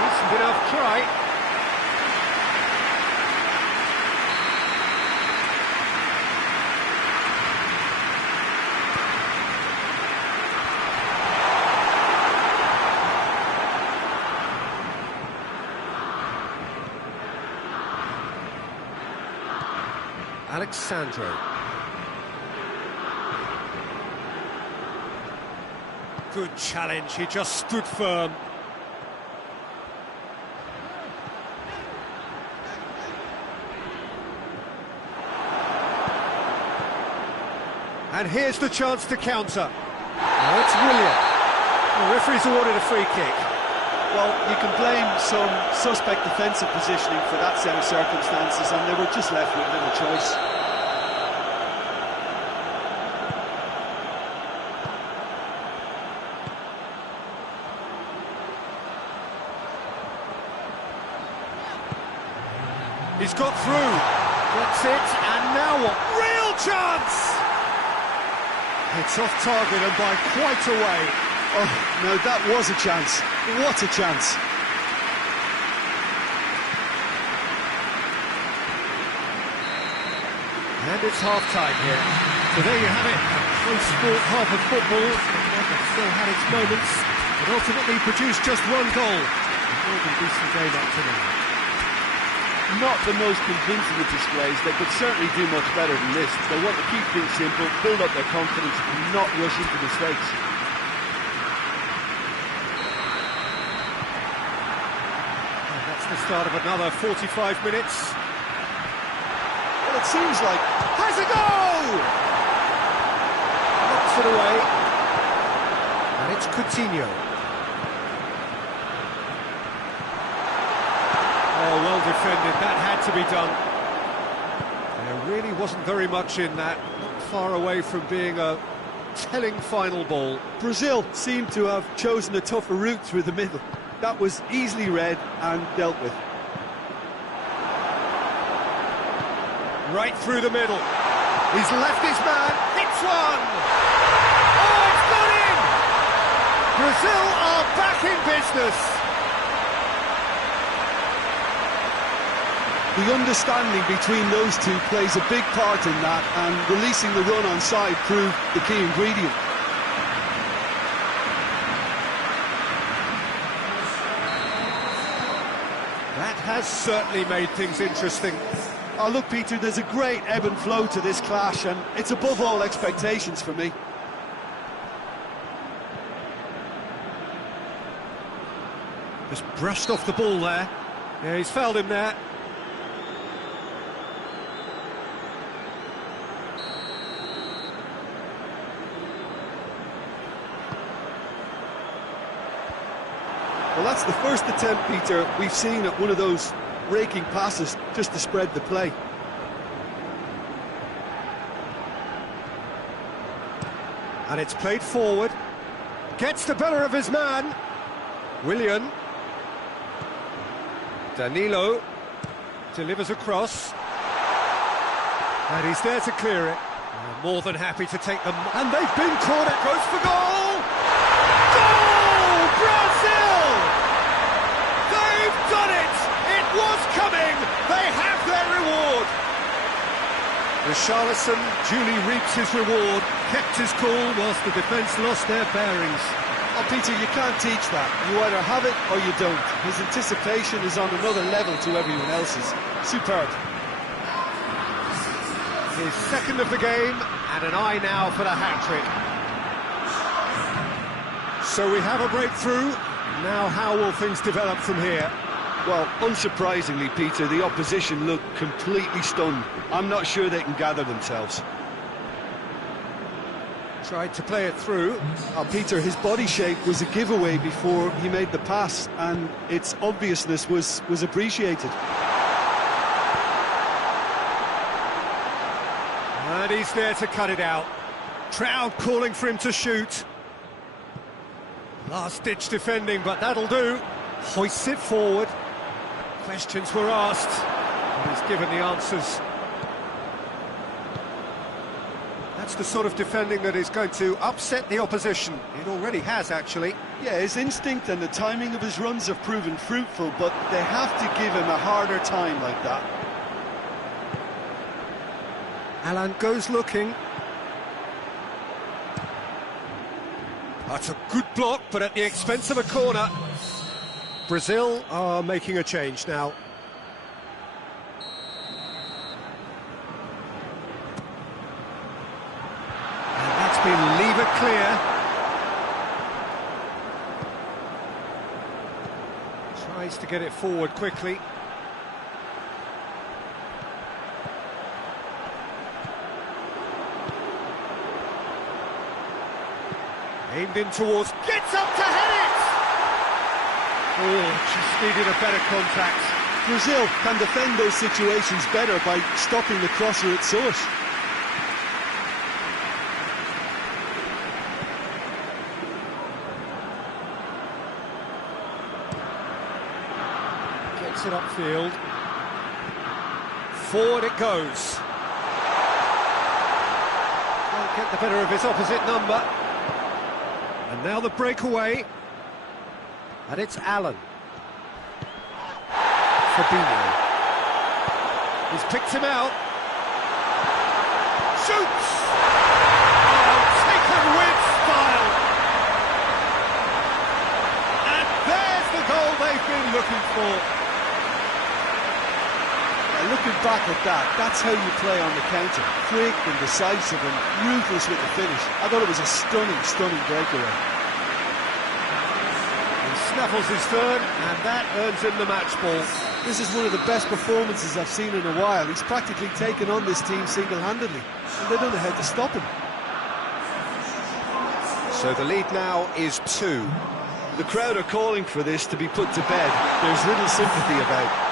Decent enough try. Alexandro. Good challenge, he just stood firm. And here's the chance to counter. Now it's Willian. The referee's awarded a free kick. Well, you can blame some suspect defensive positioning for that set of circumstances, and they were just left with little choice. He's got through, gets it, and now what? Real chance! It's off target and by quite a way. Oh, no, that was a chance. What a chance. And it's half-time here. So there you have it, a close sport half of football, that still had its moments, but ultimately produced just one goal. A more than decent game up to now. not the most convincing of displays. They could certainly do much better than this. They want to keep things simple, build up their confidence, and not rush into mistakes. And that's the start of another 45 minutes. Well, it seems like... Has a goal! Knocks it away. And it's Coutinho. Oh, well defended. That had to be done. There really wasn't very much in that. Not far away from being a telling final ball. Brazil seemed to have chosen a tougher route through the middle. That was easily read and dealt with. Right through the middle. He's left his man. Hits one! Oh, it's got in! Brazil are back in business. The understanding between those two plays a big part in that, and releasing the run on side proved the key ingredient. That has certainly made things interesting. Oh, look, Peter, there's a great ebb and flow to this clash, and it's above all expectations for me. Just brushed off the ball there. Yeah, he's fouled him there. Well, that's the first attempt, Peter, we've seen at one of those raking passes just to spread the play. And it's played forward. Gets the better of his man. Willian. Danilo delivers across. And he's there to clear it. More than happy to take them. And they've been caught. It goes for goal! Goal! Brazil! They've done it! It was coming! They have their reward! Richarlison duly reaps his reward, kept his cool whilst the defence lost their bearings. Oh, Peter, you can't teach that. You either have it or you don't. His anticipation is on another level to everyone else's. Superb. His second of the game, and an eye now for the hat-trick. So we have a breakthrough. Now how will things develop from here? Well, unsurprisingly, Peter, the opposition look completely stunned. I'm not sure they can gather themselves. Tried to play it through. Oh, Peter, his body shape was a giveaway before he made the pass, and its obviousness was appreciated. And he's there to cut it out. Crowd calling for him to shoot. Last-ditch defending, but that'll do. Hoists it forward. Questions were asked, and he's given the answers. That's the sort of defending that is going to upset the opposition. It already has, actually. Yeah, his instinct and the timing of his runs have proven fruitful, but they have to give him a harder time like that. Alan goes looking. That's a good block, but at the expense of a corner. Brazil are making a change now. And that's been lever clear. Tries to get it forward quickly. Aimed in towards, gets up to head it! Oh, just needed a better contact. Brazil can defend those situations better by stopping the crosser at source. Gets it upfield. Forward it goes. Can't get the better of his opposite number. And now the breakaway. And it's Allen. Fabinho. He's picked him out. Shoots! Oh, taken with style. And there's the goal they've been looking for. back at that. That's how you play on the counter. Quick and decisive and ruthless with the finish. I thought it was a stunning, stunning breakaway. He snaffles his third, and that earns him the match ball. This is one of the best performances I've seen in a while. He's practically taken on this team single-handedly, and they don't know how to stop him. So the lead now is 2. The crowd are calling for this to be put to bed. There's little sympathy about.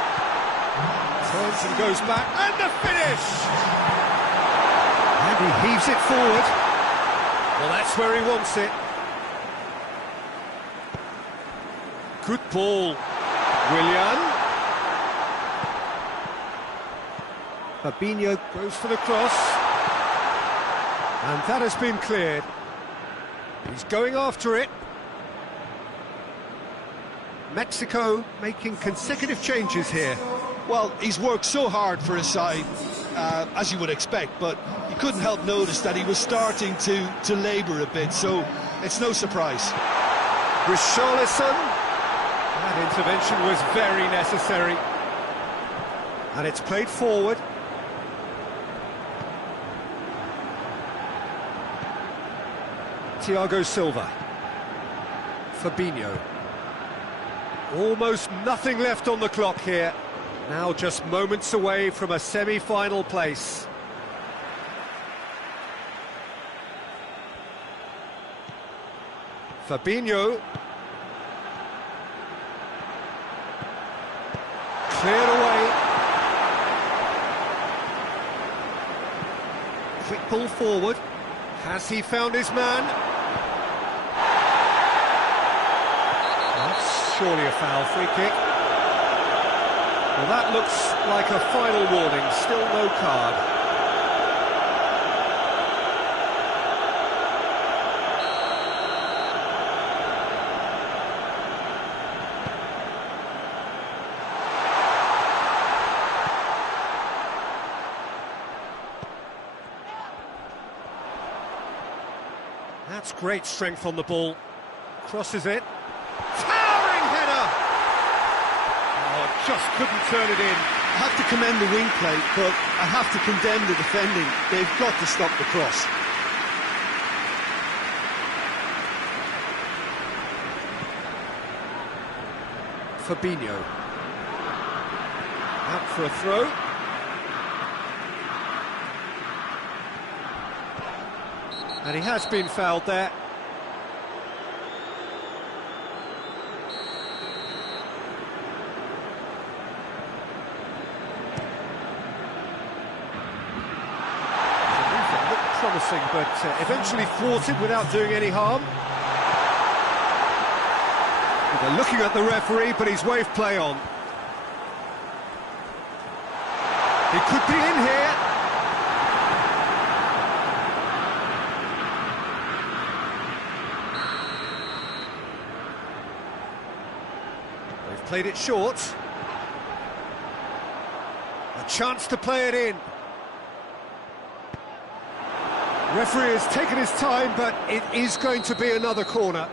Turns and goes back, and the finish! And he heaves it forward. Well, that's where he wants it. Good ball. Willian. Fabinho goes for the cross. And that has been cleared. He's going after it. Mexico making consecutive changes here. Well, he's worked so hard for his side, as you would expect, but you couldn't help notice that he was starting to labour a bit, so it's no surprise. Richarlison. That intervention was very necessary. And it's played forward. Thiago Silva. Fabinho. Almost nothing left on the clock here. Now just moments away from a semi-final place. Fabinho. Cleared away. Quick ball forward. Has he found his man? That's surely a foul. Free kick. Well, that looks like a final warning. Still no card. That's great strength on the ball. Crosses it. Towering header! Oh, just couldn't turn it in. I have to commend the wing play, but I have to condemn the defending. They've got to stop the cross. Fabinho. Out for a throw. And he has been fouled there. Looked promising, but eventually thwarted without doing any harm. They're looking at the referee, but he's waved play on. He could be in here. They've played it short. A chance to play it in. Referee has taken his time, but it is going to be another corner.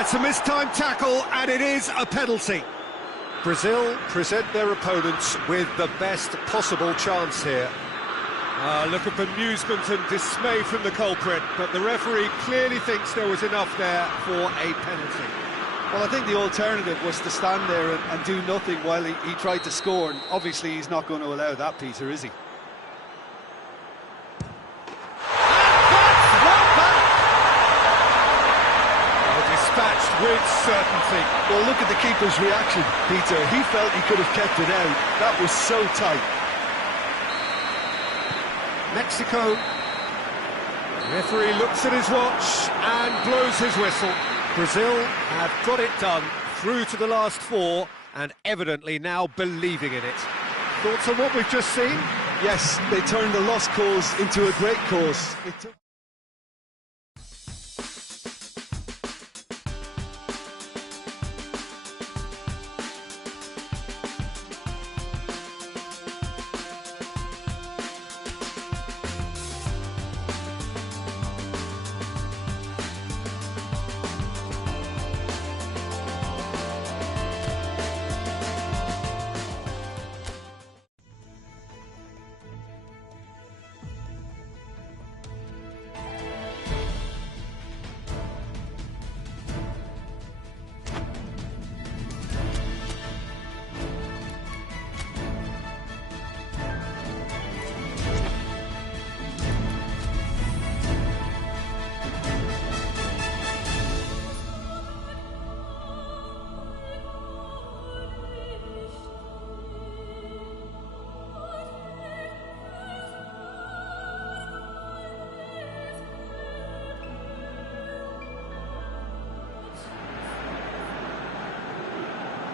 It's a mistimed tackle, and it is a penalty. Brazil present their opponents with the best possible chance here. Look at bemusement and dismay from the culprit, but the referee clearly thinks there was enough there for a penalty. Well, I think the alternative was to stand there and do nothing while he tried to score, and obviously he's not going to allow that, Peter, is he? Dispatched with certainty. Well, look at the keeper's reaction, Peter. He felt he could have kept it out. That was so tight. Mexico. Referee looks at his watch and blows his whistle. Brazil have got it done through to the last four and evidently now believing in it. Thoughts on what we've just seen? Yes, they turned a lost cause into a great cause.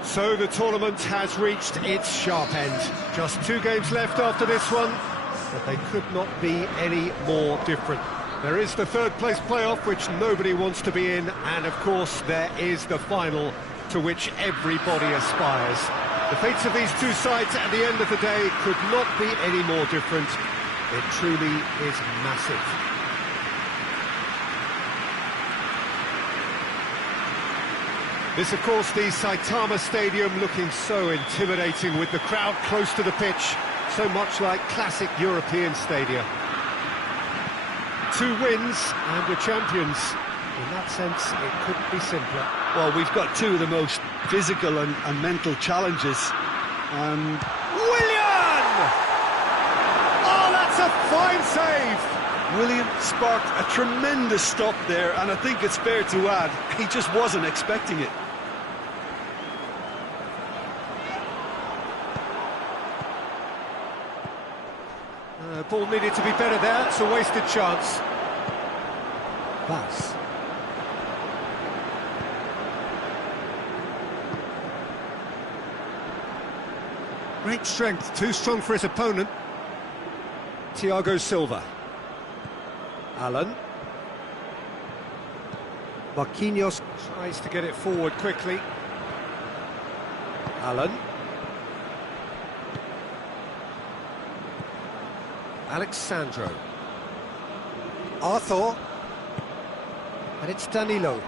So the tournament has reached its sharp end. Just 2 games left after this one, but they could not be any more different. There is the third place playoff, which nobody wants to be in, and of course there is the final, to which everybody aspires. The fates of these 2 sides at the end of the day could not be any more different. It truly is massive. This, of course, the Saitama Stadium, looking so intimidating with the crowd close to the pitch, so much like classic European stadia. 2 wins and we're champions. In that sense, it couldn't be simpler. Well, we've got 2 of the most physical and mental challenges. Willian! Oh, that's a fine save! Willian sparked a tremendous stop there, and I think it's fair to add, he just wasn't expecting it. Ball needed to be better there, it's a wasted chance. Pass. Great strength, too strong for his opponent. Thiago Silva. Allen. Marquinhos tries to get it forward quickly. Allen. Alexandro. Arthur. And it's Danilo.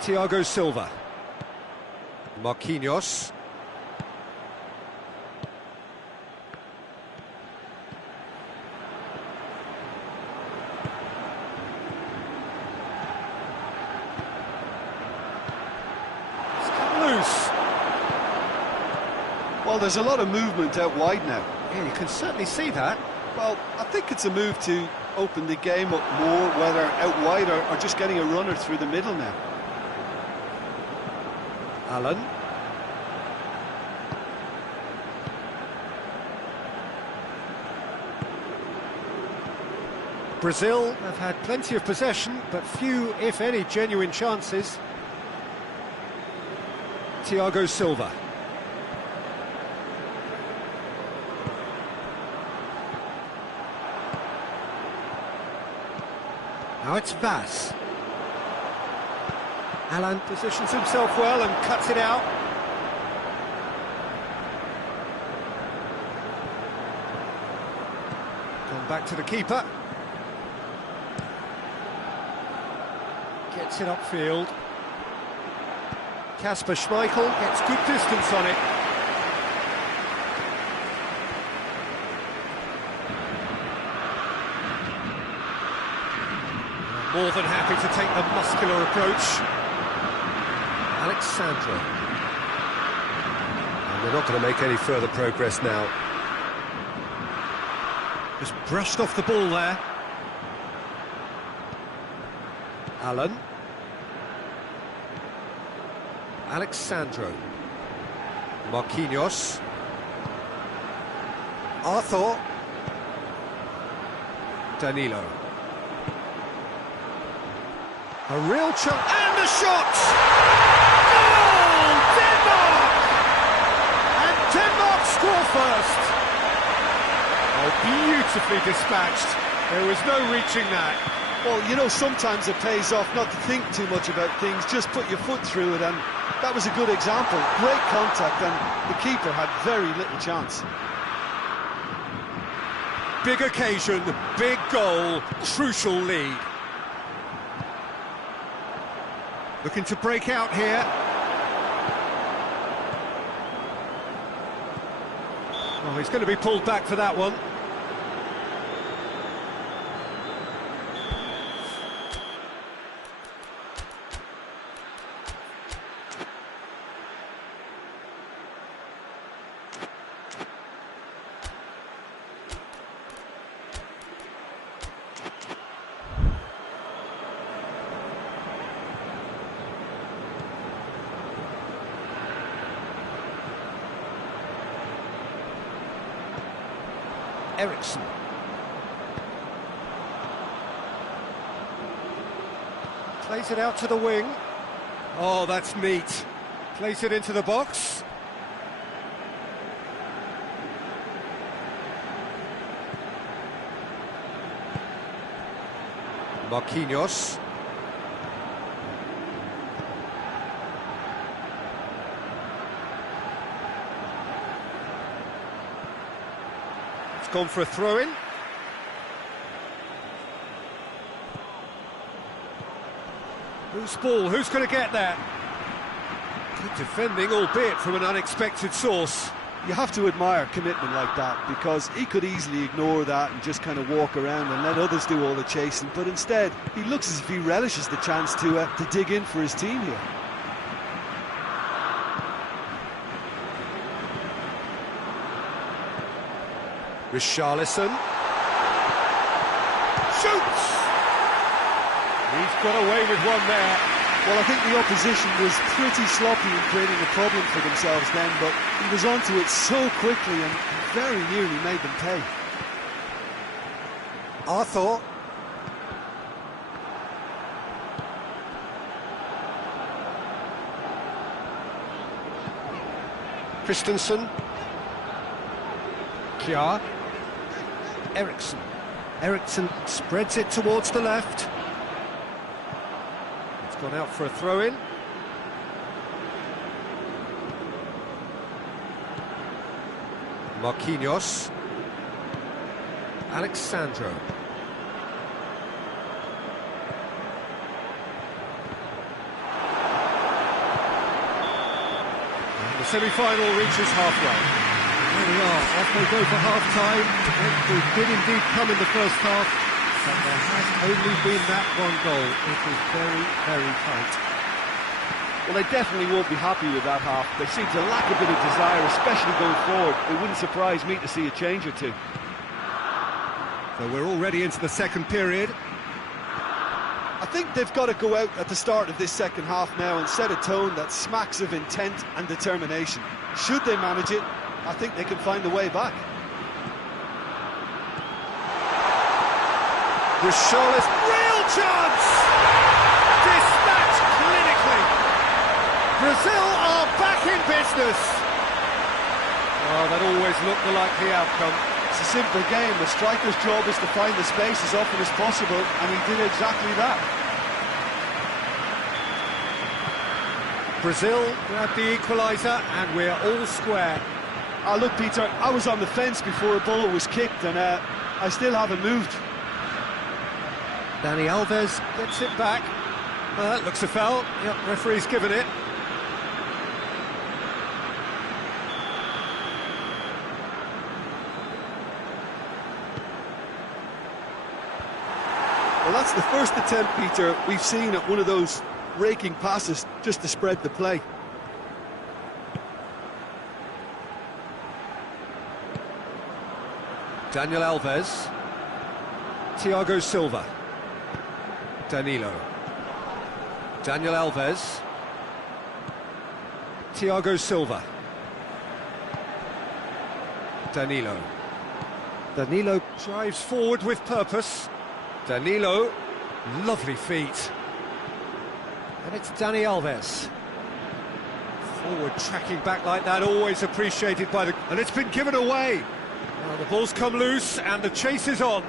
Thiago Silva. Marquinhos. Well, there's a lot of movement out wide now. Yeah, you can certainly see that. Well, I think it's a move to open the game up more, whether out wide or just getting a runner through the middle now. Allen. Brazil have had plenty of possession, but few, if any, genuine chances. Thiago Silva. Now it's Vass. Alan positions himself well and cuts it out. Gone back to the keeper. Gets it upfield. Kasper Schmeichel gets good distance on it. More than happy to take the muscular approach. Alexandro. And they're not going to make any further progress now. Just brushed off the ball there. Allen. Alexandro. Marquinhos. Arthur. Danilo. A real chance, and the shot! Goal! Denmark! And Denmark score first! Oh, beautifully dispatched. There was no reaching that. Well, you know, sometimes it pays off not to think too much about things, just put your foot through it, and that was a good example. Great contact, and the keeper had very little chance. Big occasion, big goal, crucial lead. Looking to break out here. Oh, he's going to be pulled back for that one. Eriksson. Plays it out to the wing. Oh, that's neat. Place it into the box. Marquinhos. It's gone for a throw-in. Whose ball? Who's going to get that? Good defending, albeit from an unexpected source. You have to admire commitment like that, because he could easily ignore that and just kind of walk around and let others do all the chasing, but instead he looks as if he relishes the chance to dig in for his team here. Richarlison shoots! He's got away with one there. Well, I think the opposition was pretty sloppy in creating a problem for themselves then, but he was onto it so quickly and very nearly made them pay. Arthur. Christensen. Kjaer. Eriksson. Eriksson spreads it towards the left. Gone out for a throw-in. Marquinhos. Alexandro. And the semi-final reaches halfway. There we are, off they go for half-time. It did indeed come in the first half, but there has only been that one goal. It is very, very tight. Well, they definitely won't be happy with that half. They seem to lack a bit of desire, especially going forward. It wouldn't surprise me to see a change or two. So we're already into the second period. I think they've got to go out at the start of this second half now and set a tone that smacks of intent and determination. Should they manage it, I think they can find a way back. Richarlison, real chance! Dispatched clinically. Brazil are back in business. Oh, that always looked the likely outcome. It's a simple game. The striker's job is to find the space as often as possible, and he did exactly that. Brazil grabbed the equaliser, and we're all square. Look, Peter, I was on the fence before a ball was kicked, and I still haven't moved. Dani Alves gets it back. That looks a foul. Yep, referee's given it. Well, that's the first attempt, Peter, we've seen at one of those raking passes just to spread the play. Daniel Alves. Thiago Silva. Danilo. Daniel Alves. Thiago Silva. Danilo. Danilo drives forward with purpose. Danilo, lovely feet. And it's Dani Alves. Forward tracking back like that, always appreciated by the... And it's been given away. Well, the ball's come loose and the chase is on.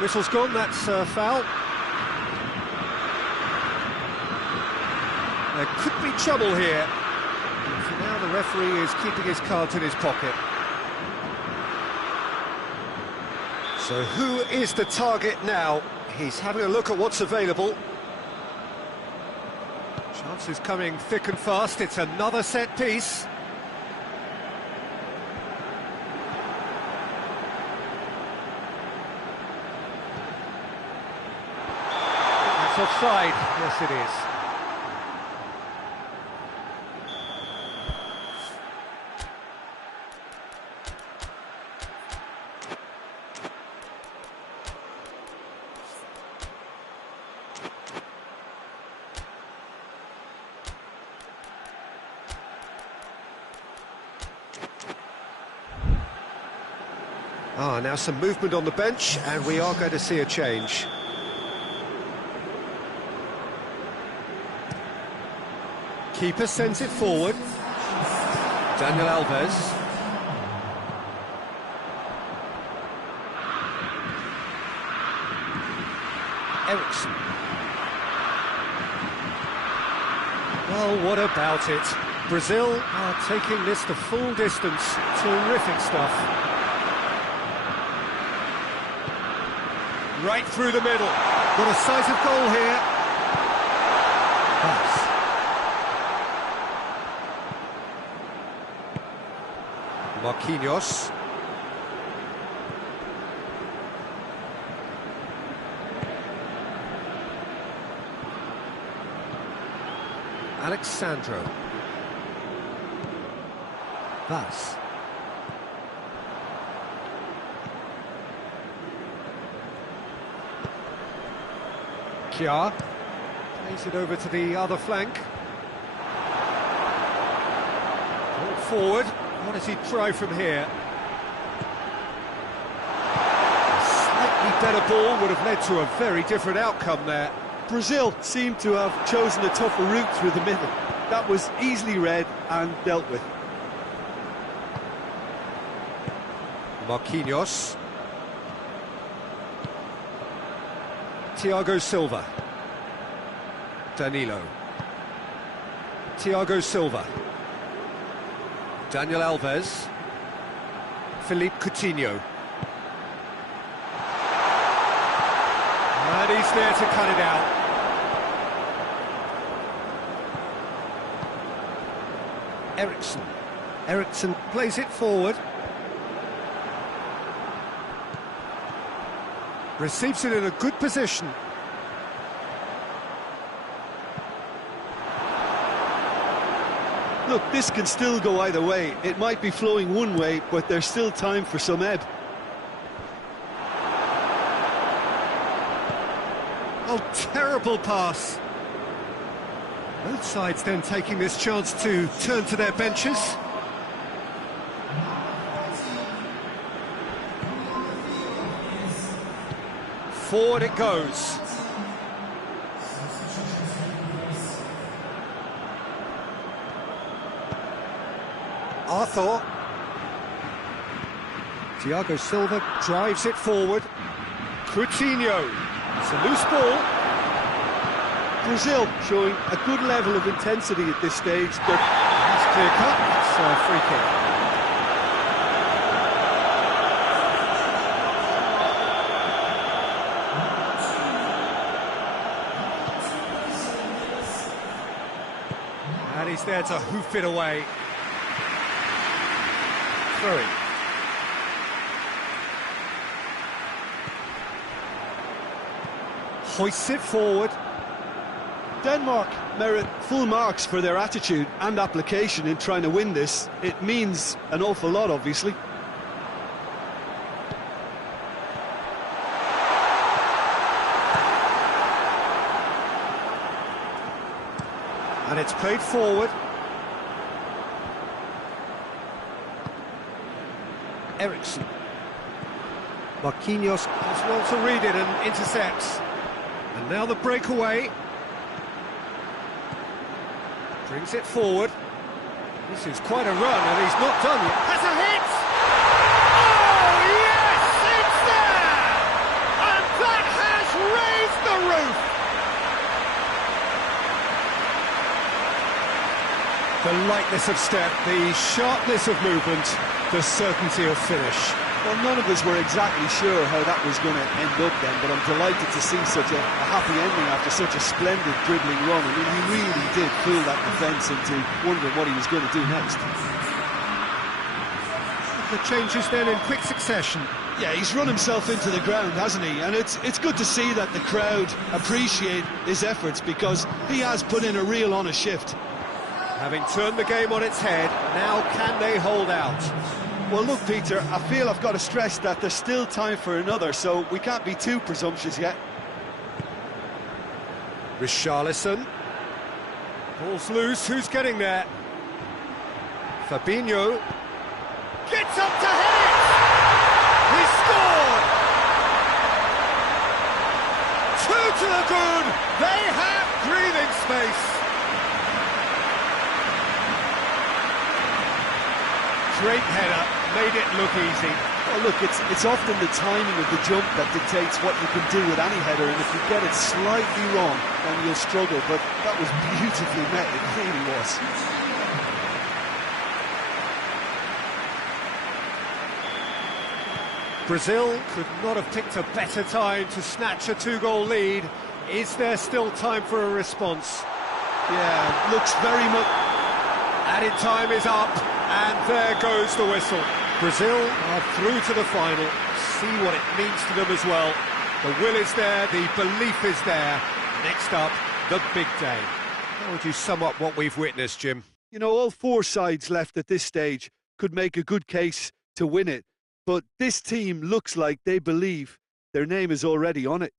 Whistle's gone, that's a foul. There could be trouble here. And for now, the referee is keeping his cards in his pocket. So who is the target now? He's having a look at what's available. Chances coming thick and fast. It's another set piece. That's offside. Yes, it is. Now some movement on the bench, and we are going to see a change. Keeper sends it forward. Daniel Alves. Ericsson. Well, what about it? Brazil are taking this the full distance. Terrific stuff. Right through the middle. Got a sight of goal here. Pass. Marquinhos. Alexandro. Pass. Kjaer plays it over to the other flank. Ball forward. What does he try from here? A slightly better ball would have led to a very different outcome there. Brazil seemed to have chosen a tougher route through the middle. That was easily read and dealt with. Marquinhos. Thiago Silva. Danilo. Thiago Silva. Daniel Alves. Philippe Coutinho. And he's there to cut it out. Ericsson. Ericsson plays it forward. Receives it in a good position. Look, this can still go either way. It might be flowing one way, but there's still time for some ebb. Oh, terrible pass. Both sides then taking this chance to turn to their benches. Forward it goes. Arthur. Thiago Silva drives it forward. Coutinho. It's a loose ball. Brazil showing a good level of intensity at this stage, but That's clear cut. It's a free kick. And he's there to hoof it away. Through. Hoists it forward. Denmark merit full marks for their attitude and application in trying to win this. It means an awful lot, obviously. And it's played forward. Ericsson. Marquinhos does well to read it and intercepts. And now the breakaway. Brings it forward. This is quite a run, and he's not done yet. Has a hit! Oh, yes! It's there! And that has raised the roof! The lightness of step, the sharpness of movement, the certainty of finish. Well, none of us were exactly sure how that was going to end up then, but I'm delighted to see such a happy ending after such a splendid dribbling run. I mean, he really did fool that defence into wondering what he was going to do next. The changes then in quick succession. Yeah, he's run himself into the ground, hasn't he? And it's good to see that the crowd appreciate his efforts, because he has put in a real honest shift. Having turned the game on its head, now can they hold out? Well, look, Peter, I feel I've got to stress that there's still time for another, so we can't be too presumptuous yet. Richarlison. Ball's loose, who's getting there? Fabinho. Gets up to hit it! He scored! 2 to the good! They have breathing space! Great header, made it look easy. Well, look, it's often the timing of the jump that dictates what you can do with any header, and if you get it slightly wrong, then you'll struggle, but that was beautifully met, it really was. Brazil could not have picked a better time to snatch a two-goal lead. Is there still time for a response? Yeah, looks very much... Added time is up, and there goes the whistle. Brazil are through to the final. See what it means to them as well. The will is there, the belief is there. Next up, the big day. How would you sum up what we've witnessed, Jim? You know, all four sides left at this stage could make a good case to win it, but this team looks like they believe their name is already on it.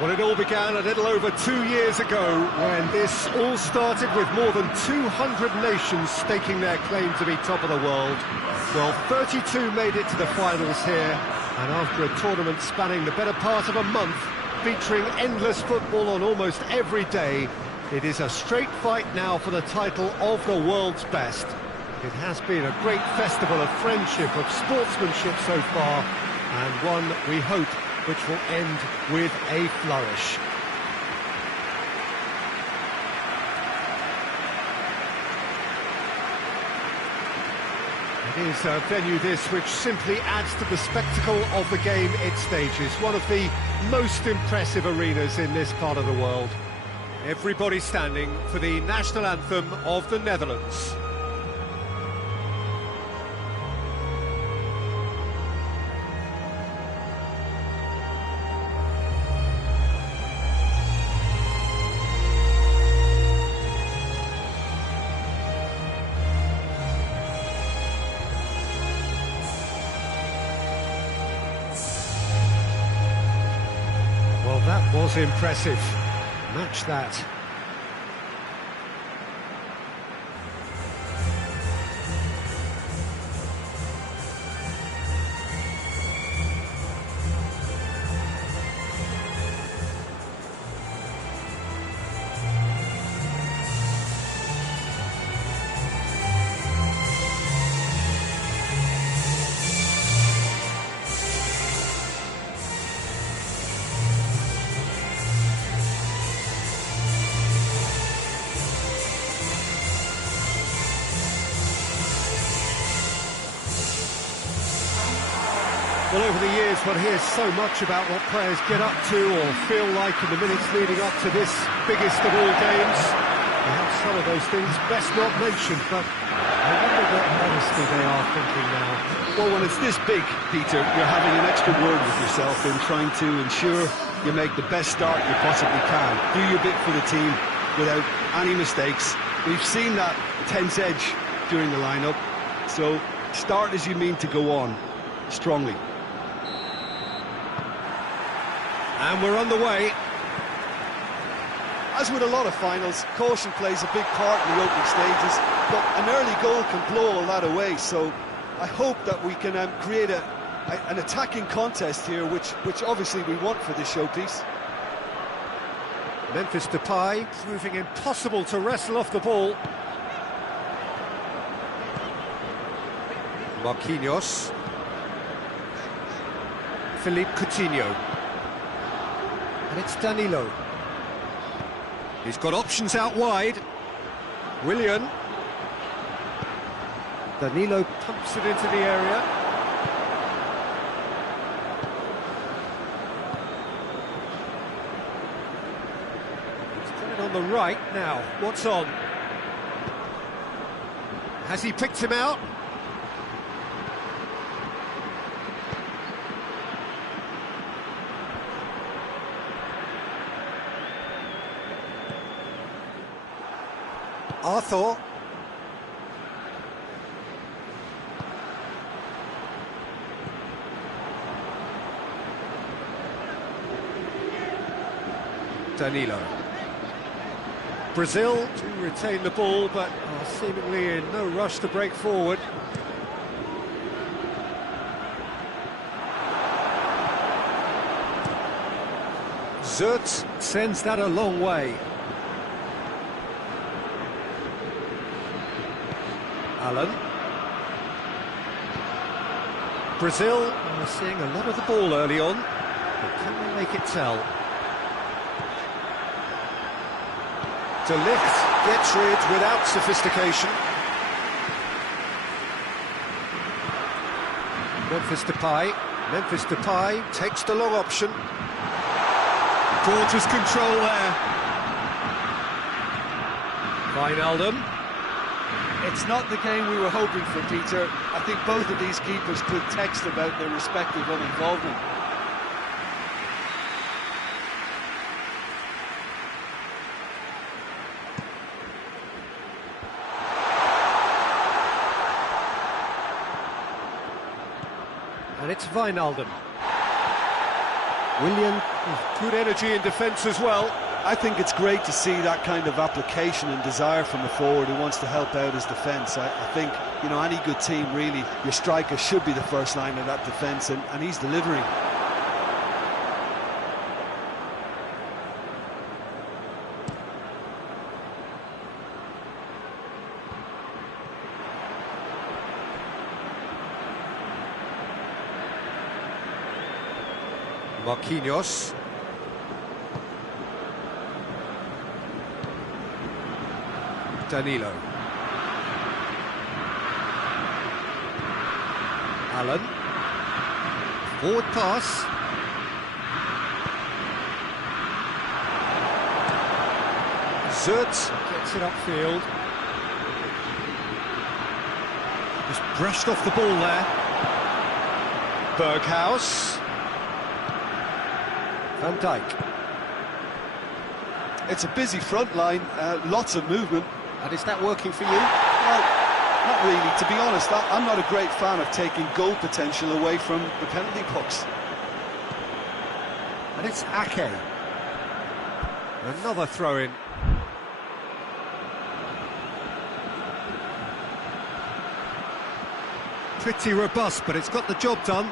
Well, it all began a little over 2 years ago when this all started with more than 200 nations staking their claim to be top of the world. Well, 32 made it to the finals here, and after a tournament spanning the better part of a month, featuring endless football on almost every day, it is a straight fight now for the title of the world's best. It has been a great festival of friendship, of sportsmanship so far, and one, we hope, which will end with a flourish. It is a venue this which simply adds to the spectacle of the game it stages, one of the most impressive arenas in this part of the world. Everybody standing for the national anthem of the Netherlands. That was impressive. Match that. Well, over the years, one hears so much about what players get up to or feel like in the minutes leading up to this biggest of all games. Perhaps some of those things best not mentioned, but I wonder what honestly they are thinking now. Well, when it's this big, Peter, you're having an extra word with yourself in trying to ensure you make the best start you possibly can. Do your bit for the team without any mistakes. We've seen that tense edge during the lineup, so start as you mean to go on, strongly. And we're on the way. As with a lot of finals, caution plays a big part in the opening stages, but an early goal can blow all that away, so I hope that we can create an attacking contest here, which obviously we want for this showpiece. Memphis Depay proving impossible to wrestle off the ball. Marquinhos. Philippe Coutinho. And it's Danilo. He's got options out wide. Willian. Danilo pumps it into the area. He's got it on the right now. What's on? Has he picked him out? Arthur. Danilo. Brazil to retain the ball, but are seemingly in no rush to break forward. Zertz sends that a long way. Allen. Brazil are seeing a lot of the ball early on, but can they make it tell? De Ligt gets rid without sophistication. Memphis Depay takes the long option. Quarters control there. Wijnaldum. It's not the game we were hoping for, Peter. I think both of these keepers could text about their respective uninvolvement. And it's Wijnaldum. Willian with good energy in defence as well. I think it's great to see that kind of application and desire from the forward who wants to help out his defence. I think, you know, any good team, really, your striker should be the first line of that defence, and he's delivering. Marquinhos. Danilo. Allen. Forward pass. Zertz gets it upfield. Just brushed off the ball there. Berghaus. Van Dijk. It's a busy front line, lots of movement. And is that working for you? Well, not really. To be honest, I'm not a great fan of taking goal potential away from the penalty box. And it's Ake. Another throw-in. Pretty robust, but it's got the job done.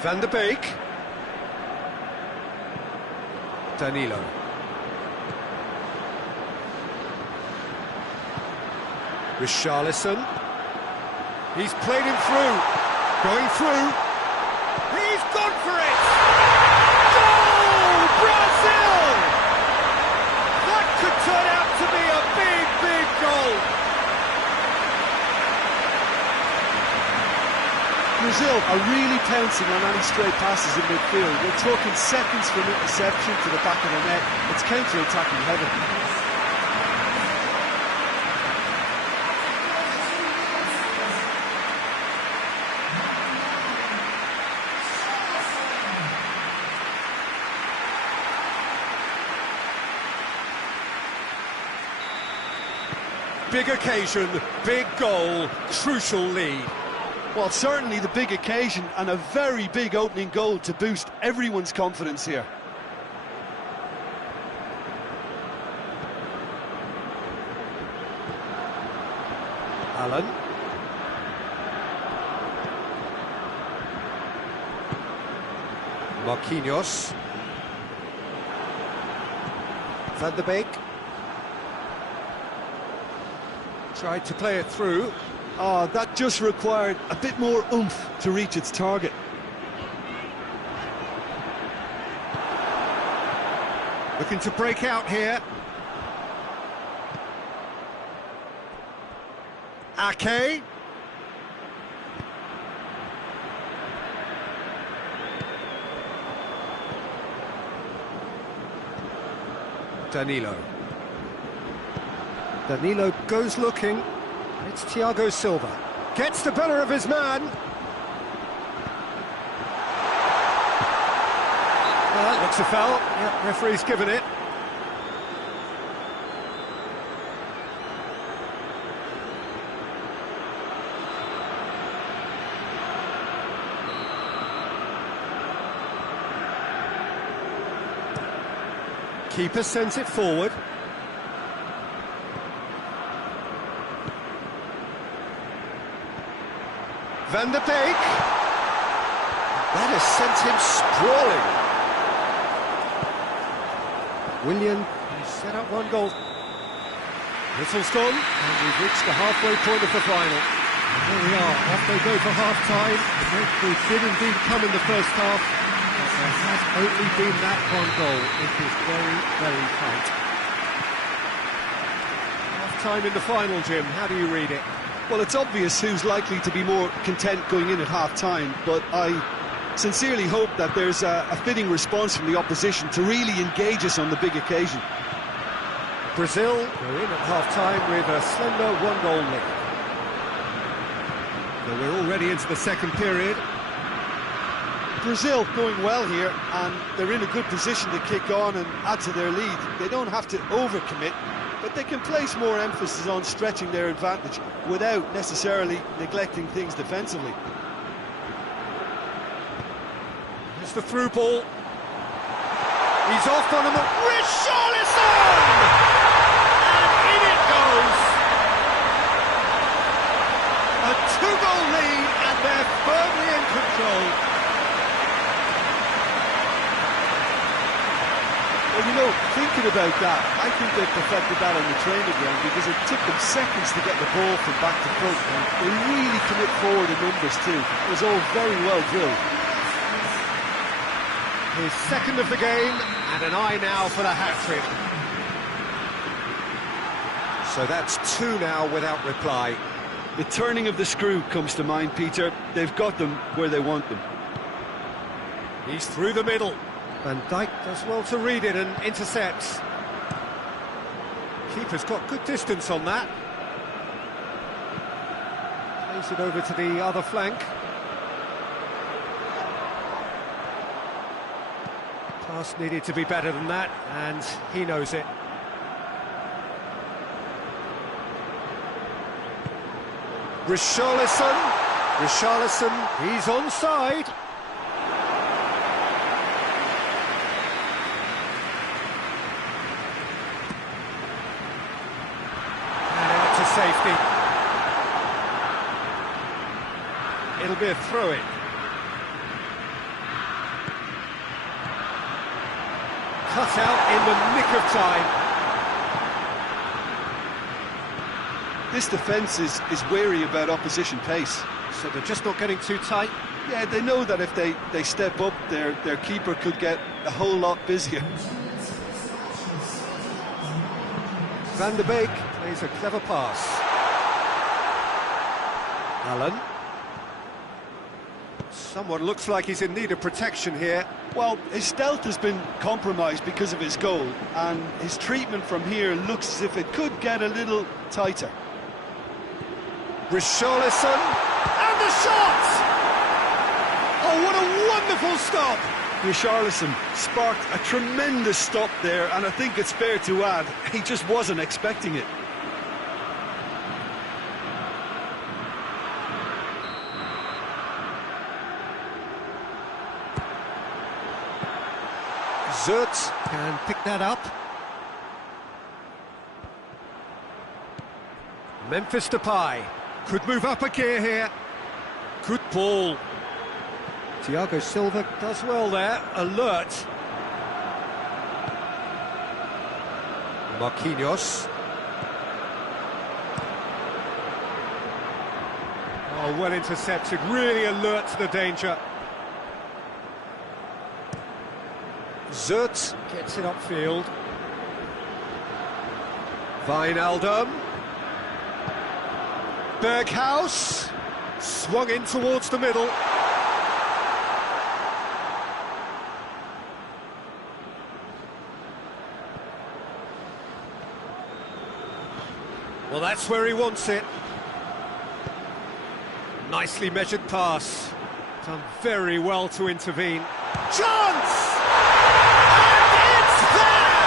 Van der Beek. Danilo. Richarlison. He's played him through. Going through. He's gone for it! Goal! Brazil! That could turn out to be a big, big goal. Brazil are really pouncing on any stray passes in midfield. We're talking seconds from interception to the back of the net. It's counter-attacking heaven. Big occasion, big goal, crucial lead. Well, certainly the big occasion and a very big opening goal to boost everyone's confidence here. Allen. Marquinhos. Van der Beek. Tried to play it through. Oh, that just required a bit more oomph to reach its target. Looking to break out here. Ake. Danilo. Danilo goes looking. It's Thiago Silva. Gets the better of his man. Well, that looks a foul. Yeah, referee's given it. Keeper sends it forward. Van de Beek. That has sent him sprawling. Willian, he's set up one goal. Whistle's gone, and we've reached the halfway point of the final. And here we are, off they go for half-time. The breakthrough did indeed come in the first half, but there has only been that one goal. It is very, very tight. Half-time in the final, Jim. How do you read it? Well, it's obvious who's likely to be more content going in at half-time, but I sincerely hope that there's a fitting response from the opposition to really engage us on the big occasion. Brazil go in at half-time with a slender one-goal lead. So we're already into the second period. Brazil going well here, and they're in a good position to kick on and add to their lead. They don't have to overcommit, but they can place more emphasis on stretching their advantage without necessarily neglecting things defensively. It's the through ball. He's off on him. Richarlison! And in it goes! A two-goal lead, and they're firmly in control. Well, you know, thinking about that, I think they perfected that on the training ground because it took them seconds to get the ball from back to front. And they really commit forward in numbers too. It was all very well drilled. His second of the game, and an eye now for the hat-trick. So that's two now without reply. The turning of the screw comes to mind, Peter. They've got them where they want them. He's through the middle. Van Dijk does well to read it and intercepts. Keeper's got good distance on that. Plays it over to the other flank. Pass needed to be better than that, and he knows it. Richarlison, he's onside. And out to safety. It'll be a throw-in. Cut out in the nick of time. This defence is wary about opposition pace. So they're just not getting too tight. Yeah, they know that if they step up, their keeper could get a whole lot busier. Van de Beek plays a clever pass. Allen. Someone looks like he's in need of protection here. Well, his stealth has been compromised because of his goal, and his treatment from here looks as if it could get a little tighter. Richarlison, and the shot! Oh, what a wonderful stop! Richarlison sparked a tremendous stop there, and I think it's fair to add, he just wasn't expecting it. Zert can pick that up. Memphis Depay could move up a gear here. Good ball. Thiago Silva does well there, alert. Marquinhos. Oh, well intercepted, really alert to the danger. Zut gets it upfield. Wijnaldum. Berghaus. Swung in towards the middle. Well, that's where he wants it. Nicely measured pass. Done very well to intervene. Chance! And it's there!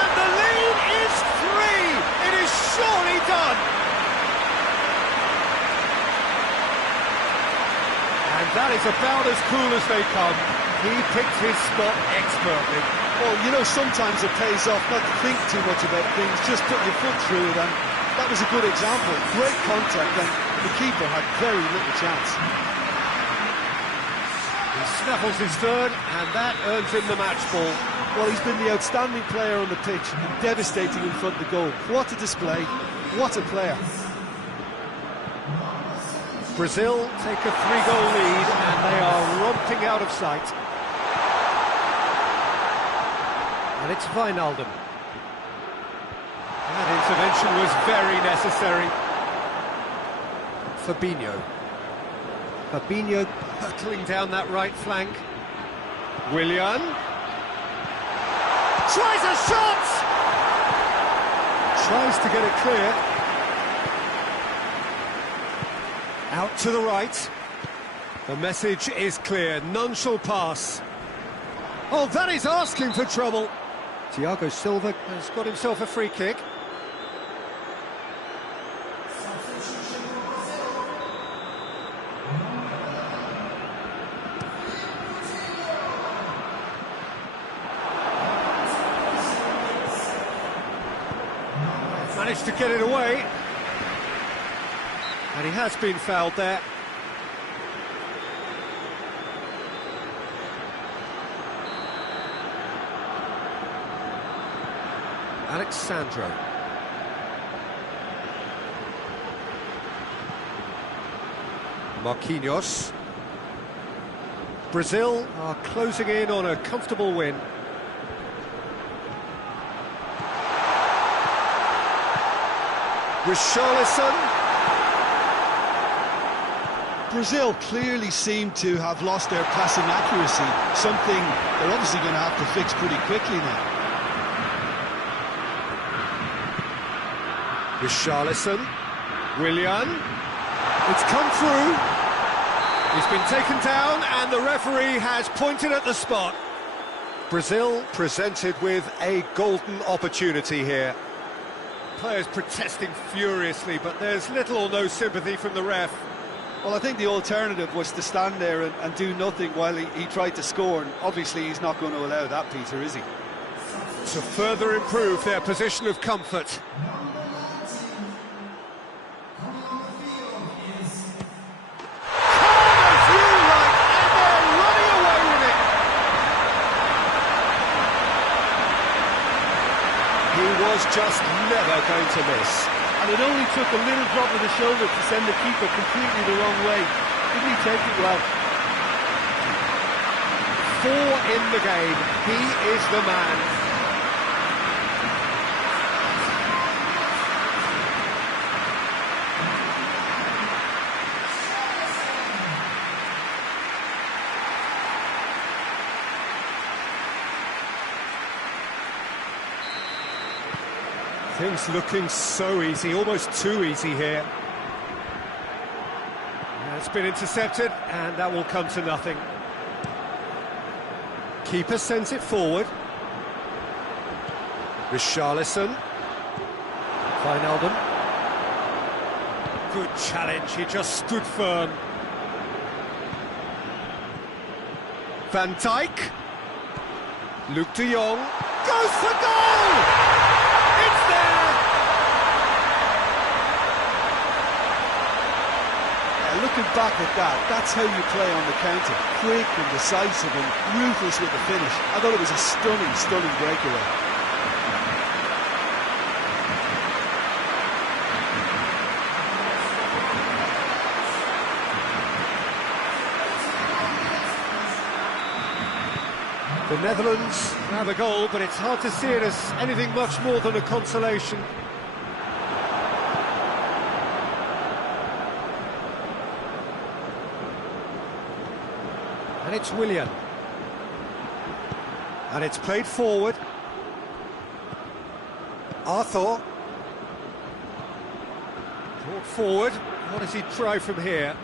And the lead is 3! It is surely done! And that is about as cool as they come. He picked his spot expertly. Well, you know, sometimes it pays off not to think too much about things, just put your foot through it, and that was a good example. Great contact, and the keeper had very little chance. He snaffles his third, and that earns him the match ball. Well, he's been the outstanding player on the pitch, and devastating in front of the goal. What a display, what a player. Brazil take a 3-goal lead, and they are romping out of sight. And it's Wijnaldum. That intervention was very necessary. Fabinho. Fabinho hurtling down that right flank. Willian. Tries a shot! Tries to get it clear. Out to the right. The message is clear. None shall pass. Oh, that is asking for trouble. Thiago Silva has got himself a free kick. Managed to get it away. And he has been fouled there. Alex Sandro. Marquinhos. Brazil are closing in on a comfortable win. Richarlison. Brazil clearly seem to have lost their passing accuracy, something they're obviously going to have to fix pretty quickly now. Richarlison. Willian. It's come through. He's been taken down and the referee has pointed at the spot. Brazil presented with a golden opportunity here. Players protesting furiously, but there's little or no sympathy from the ref. Well, I think the alternative was to stand there and do nothing while he tried to score, and obviously he's not going to allow that, Peter, is he? To further improve their position of comfort. Was just never going to miss. And it only took a little drop of the shoulder to send the keeper completely the wrong way. Didn't he take it well? 4 in the game. He is the man. Things looking so easy, almost too easy here. It's been intercepted, and that will come to nothing. Keeper sends it forward. Richarlison. Wijnaldum. Good challenge, he just stood firm. Van Dijk. Luuk de Jong. Goes for goal! It's there! Looking back at that, that's how you play on the counter. Quick and decisive and ruthless with the finish. I thought it was a stunning, stunning breakaway. The Netherlands have a goal, but it's hard to see it as anything much more than a consolation. And it's Willian. And it's played forward. Arthur. Brought forward. What does he try from here?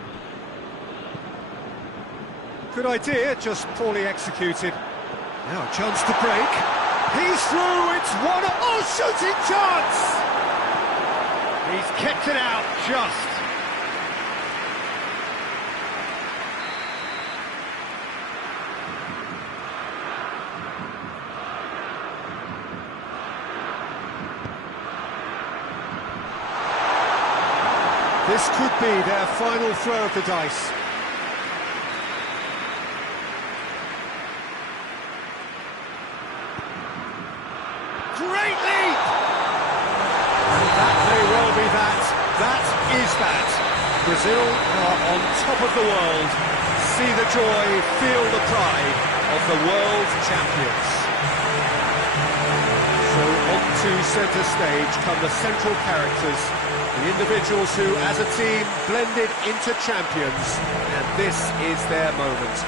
Good idea, just poorly executed. Now a chance to break. He's through, it's one, oh, shooting chance! He's kept it out, just. This could be their final throw of the dice. Great leap! And that may well be that. That is that. Brazil are on top of the world. See the joy, feel the pride of the world champions. So on to centre stage come the central characters, the individuals who, as a team, blended into champions, and this is their moment.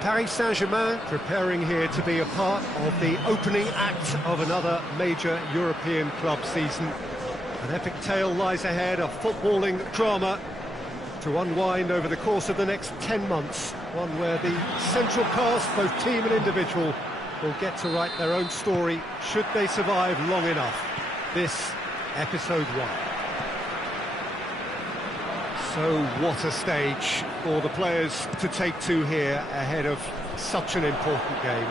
Paris Saint-Germain preparing here to be a part of the opening act of another major European club season. An epic tale lies ahead, a footballing drama to unwind over the course of the next 10 months. One where the central cast, both team and individual, will get to write their own story should they survive long enough. This, episode 1. So what a stage for the players to take to here ahead of such an important game.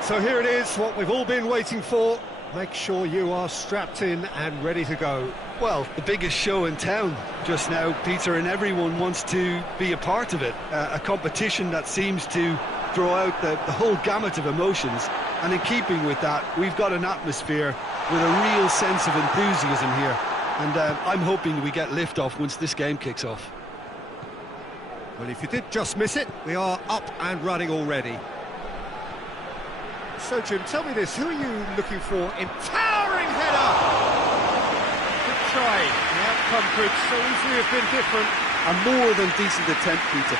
So here it is, what we've all been waiting for. Make sure you are strapped in and ready to go. Well, the biggest show in town just now, Peter, and everyone wants to be a part of it. A competition that seems to draw out the whole gamut of emotions. And in keeping with that, we've got an atmosphere with a real sense of enthusiasm here. And I'm hoping we get lift-off once this game kicks off. Well, if you did just miss it, we are up and running already. So, Jim, tell me this, who are you looking for in towering header? Good try. The outcome could so easily have been different. A more than decent attempt, Peter.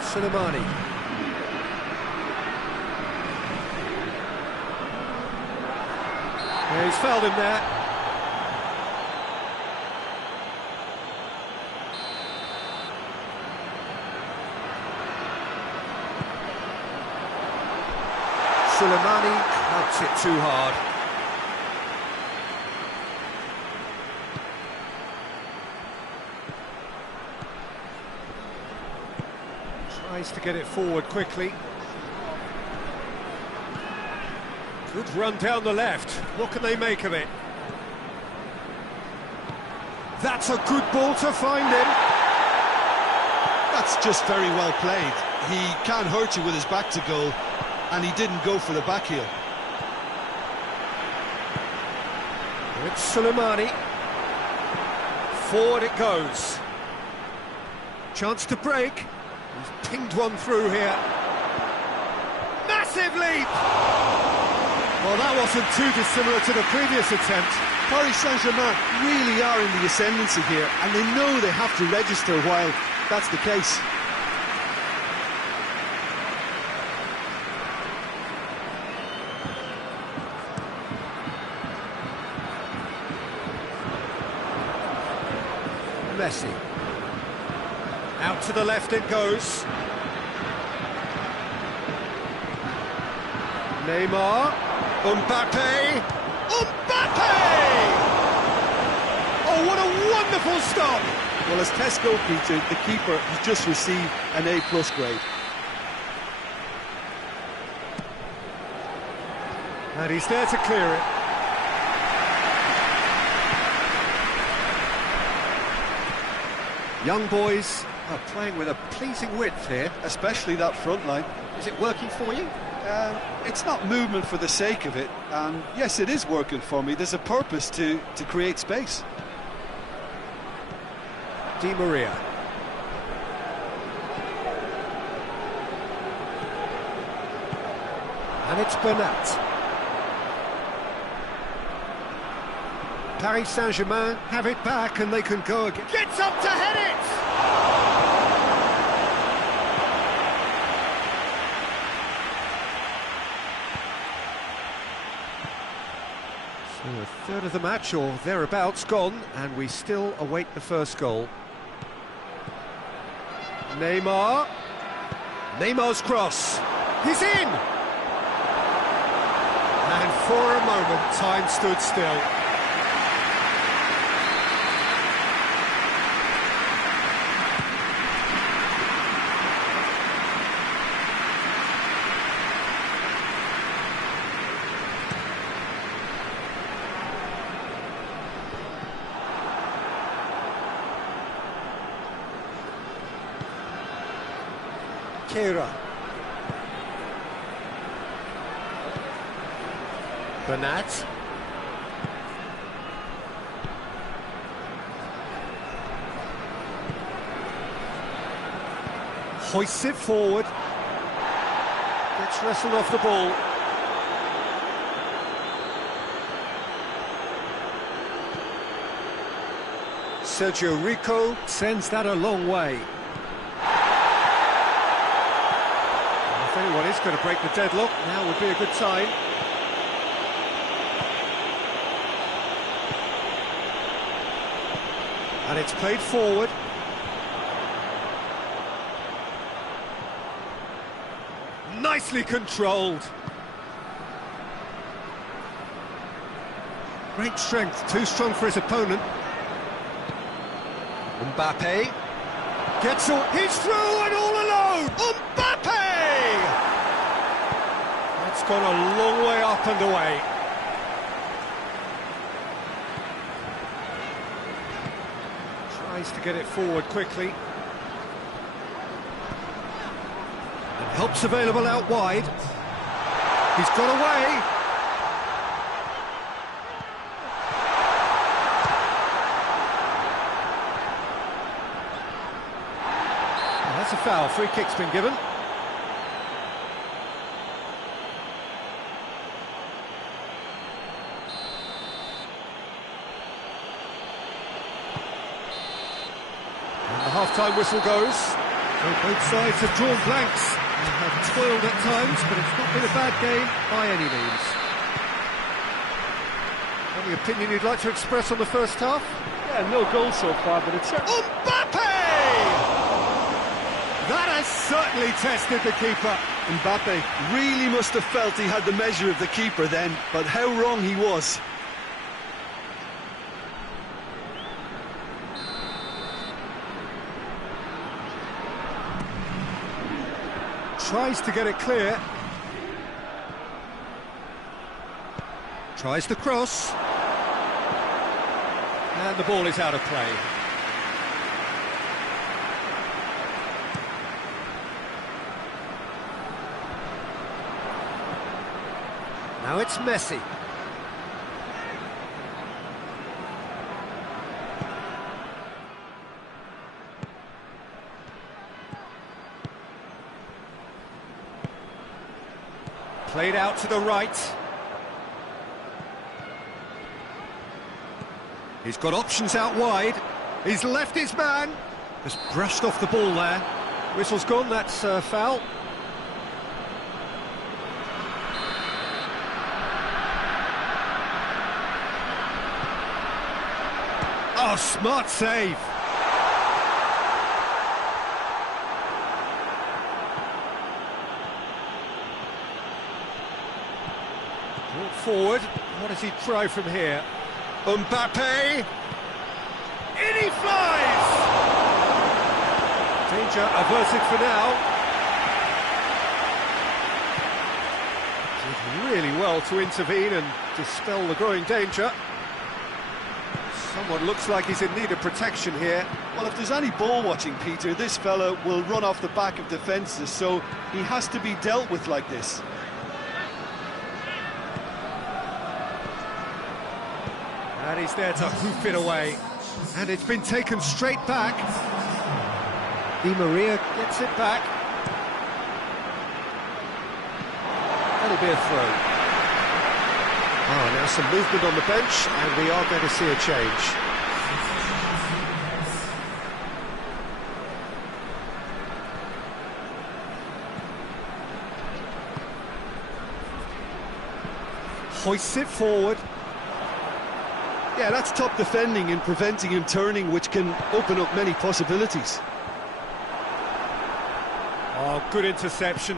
Soleimani. Yeah, he's fouled him there. Soleimani clubs it too hard. Tries to get it forward quickly. Good run down the left. What can they make of it? That's a good ball to find him. That's just very well played. He can't hurt you with his back to goal, and he didn't go for the back heel. It's Soleimani. Forward it goes. Chance to break. He's pinged one through here. Massive leap! Well, that wasn't too dissimilar to the previous attempt. Paris Saint-Germain really are in the ascendancy here, and they know they have to register while that's the case. Messi. Out to the left it goes. Neymar. Mbappe. Mbappe! Oh, what a wonderful stop! Well, as Tesco, Peter, the keeper has just received an A+ grade. And he's there to clear it. Young boys are playing with a pleasing width here. Especially that front line. Is it working for you? It's not movement for the sake of it, and yes, it is working for me. There's a purpose to create space. Di Maria. And it's Bernat. Paris Saint-Germain have it back and they can go again. Gets up to head it! So a third of the match or thereabouts gone, and we still await the first goal. Neymar. Neymar's cross. He's in! And for a moment, time stood still. Kehrer. Bernat. Hoists it forward. Gets wrestled off the ball. Sergio Rico sends that a long way. If anyone is going to break the deadlock, now would be a good time. And it's played forward. Nicely controlled. Great strength, too strong for his opponent. Mbappe gets all, he's through and all alone. Mbappe! That's gone a long way up and away. Tries to get it forward quickly. And help's available out wide. He's got away. That's a foul. Free kick's been given. And the half-time whistle goes. So both sides have drawn blanks. They have toiled at times, but it's not been a bad game by any means. Any opinion you'd like to express on the first half? Yeah, no goal so far, but it's certainly... Mbappe! That has certainly tested the keeper. Mbappe really must have felt he had the measure of the keeper then, but how wrong he was. Tries to get it clear. Tries the cross. And the ball is out of play. Now it's Messi. Played out to the right. He's got options out wide. He's left his man. Just brushed off the ball there. Whistle's gone, that's foul. Oh, smart save. Brought forward. What does he try from here? Mbappe! In he flies! Danger averted for now. Did really well to intervene and dispel the growing danger. Someone looks like he's in need of protection here. Well, if there's any ball watching, Peter, this fella will run off the back of defences, so he has to be dealt with like this. And he's there to hoof it away. And it's been taken straight back. Di Maria gets it back. That'll be a throw. Oh, now some movement on the bench, and we are going to see a change. Hoists it forward. Yeah, that's top defending and preventing him turning, which can open up many possibilities. Oh, good interception.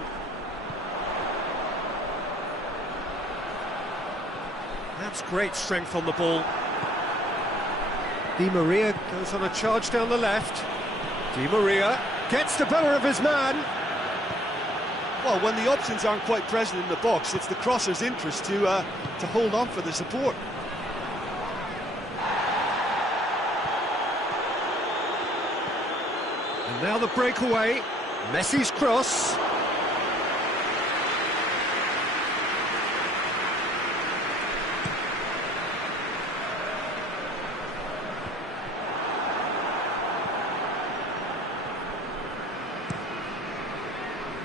That's great strength on the ball. Di Maria goes on a charge down the left. Di Maria gets the better of his man. Well, when the options aren't quite present in the box, it's the crosser's interest to hold on for the support. And now the breakaway. Messi's cross.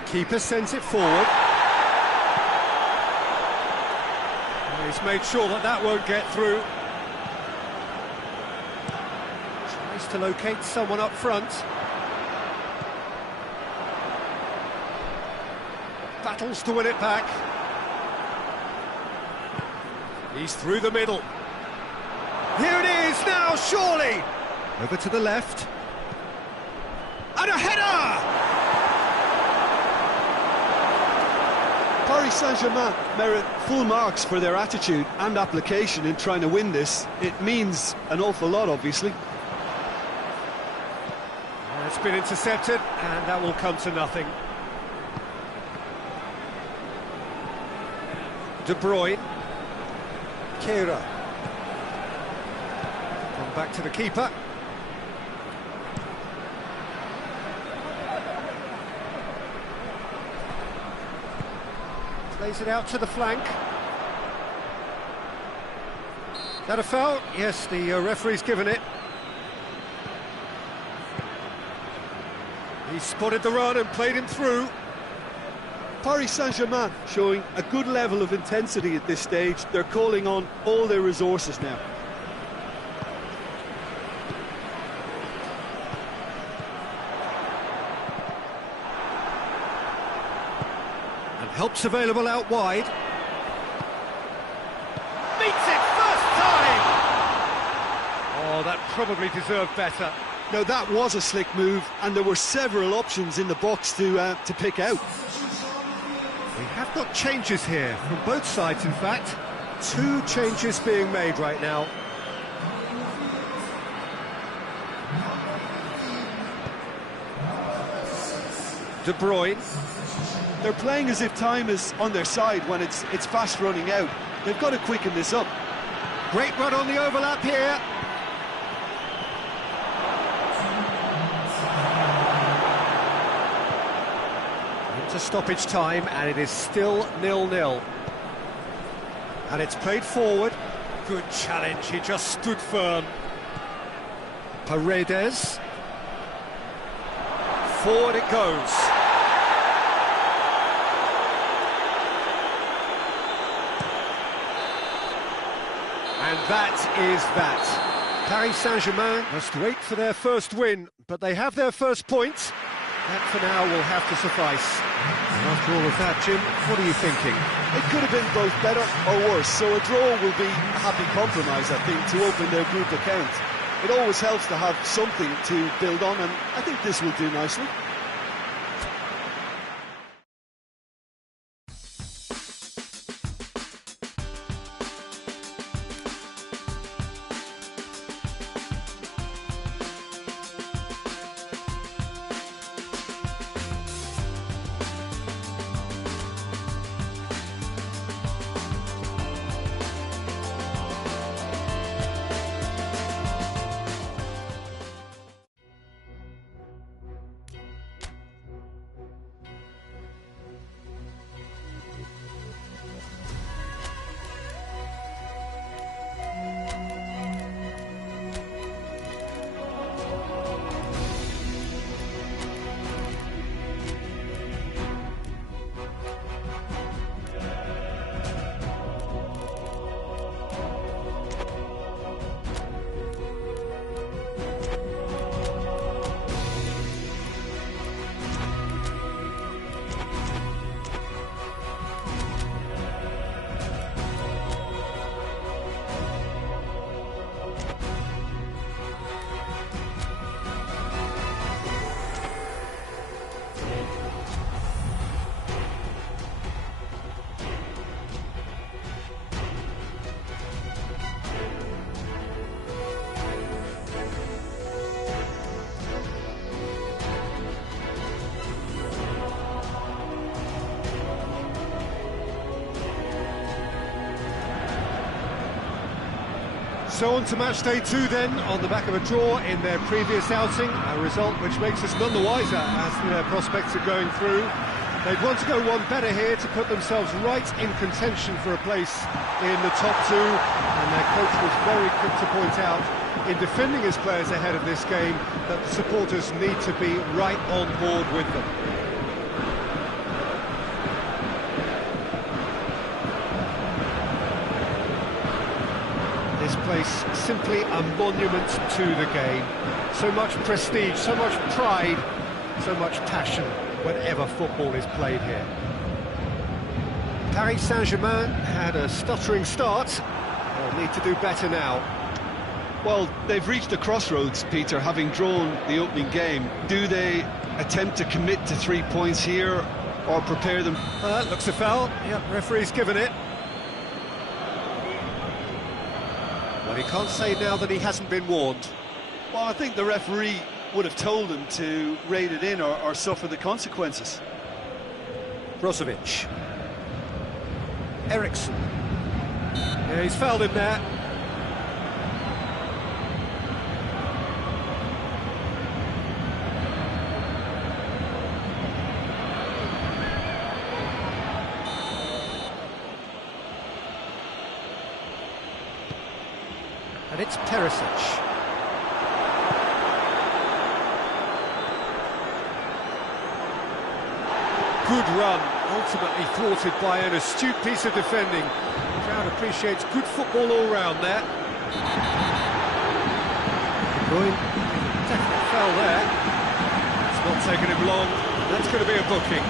Keeper sends it forward. He's made sure that that won't get through. Tries to locate someone up front. Battles to win it back. He's through the middle. Here it is now, surely! Over to the left. And a header! Paris Saint-Germain merit full marks for their attitude and application in trying to win this. It means an awful lot, obviously. It's been intercepted, and that will come to nothing. De Bruyne. Kehrer. Come back to the keeper. Plays it out to the flank. Is that a foul? Yes, the referee's given it. He spotted the run and played him through. Paris Saint-Germain showing a good level of intensity at this stage. They're calling on all their resources now. And help's available out wide. Meets it first time! Oh, that probably deserved better. Now that was a slick move, and there were several options in the box to pick out. We have got changes here, from both sides in fact. 2 changes being made right now. De Bruyne. They're playing as if time is on their side when it's fast running out. They've got to quicken this up. Great run on the overlap here. Into stoppage time, and it is still 0-0. And it's played forward. Good challenge, he just stood firm. Paredes. Forward it goes. And that is that. Paris Saint-Germain must wait for their first win, but they have their first point. That for now will have to suffice. And after all of that, Jim, what are you thinking? It could have been both better or worse, so a draw will be a happy compromise, I think, to open their group account. It always helps to have something to build on, and I think this will do nicely. So on to match day 2 then, on the back of a draw in their previous outing, a result which makes us none the wiser as to their prospects of going through. They'd want to go one better here to put themselves right in contention for a place in the top 2, and their coach was very quick to point out, in defending his players ahead of this game, that the supporters need to be right on board with them. This place simply a monument to the game. So much prestige, so much pride, so much passion whenever football is played here. Paris Saint-Germain had a stuttering start. They'll need to do better now. Well, they've reached a crossroads, Peter, having drawn the opening game. Do they attempt to commit to 3 points here, or prepare them? Looks a foul. Yep, referee's given it. Well, he can't say now that he hasn't been warned. Well, I think the referee would have told him to rate it in or suffer the consequences. Brozovic. Eriksson. Yeah, he's fouled him there. It's Perisic. Good run, ultimately thwarted by an astute piece of defending. The crowd appreciates good football all round there. De Bruyne, definitely fell there. It's not taken him long. That's going to be a booking.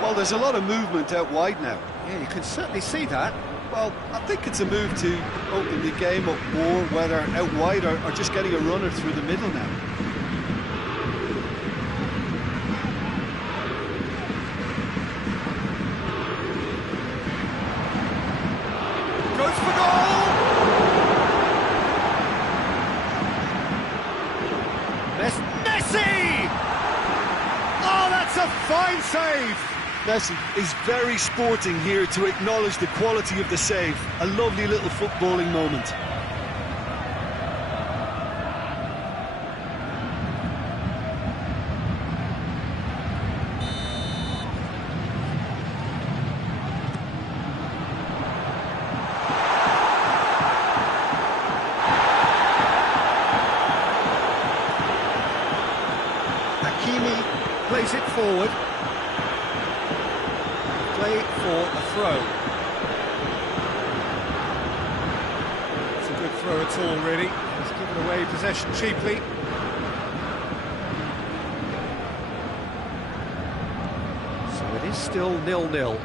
Well, there's a lot of movement out wide now. Yeah, you can certainly see that. Well, I think it's a move to open the game up more, whether out wide or just getting a runner through the middle now. Goes for goal! Messi! Oh, that's a fine save! Messi is very sporting here to acknowledge the quality of the save. A lovely little footballing moment. Hakimi plays it forward. Play for a throw. It's a good throw at all, really. He's given away possession cheaply. So it is still 0-0.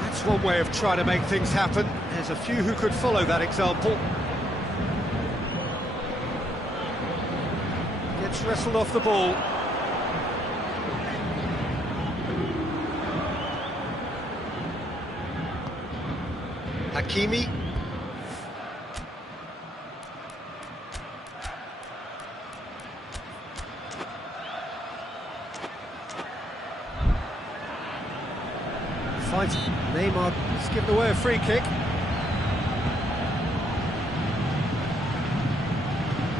That's one way of trying to make things happen. There's a few who could follow that example. Gets wrestled off the ball. Hakimi. Fight. Neymar has given away a free kick.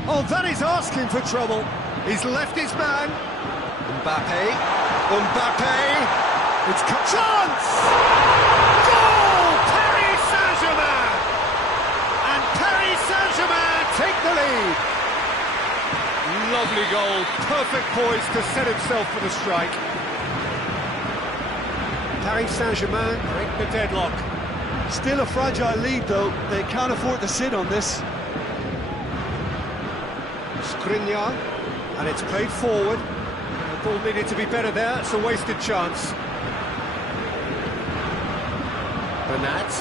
Oh, that is asking for trouble. He's left his man. Mbappe. It's chance! Goal! Paris Saint-Germain! And Paris Saint-Germain take the lead. Lovely goal. Perfect poise to set himself for the strike. Paris Saint-Germain break the deadlock. Still a fragile lead, though. They can't afford to sit on this. Skriniar, and it's played forward. The ball needed to be better there. It's a wasted chance. Bernat.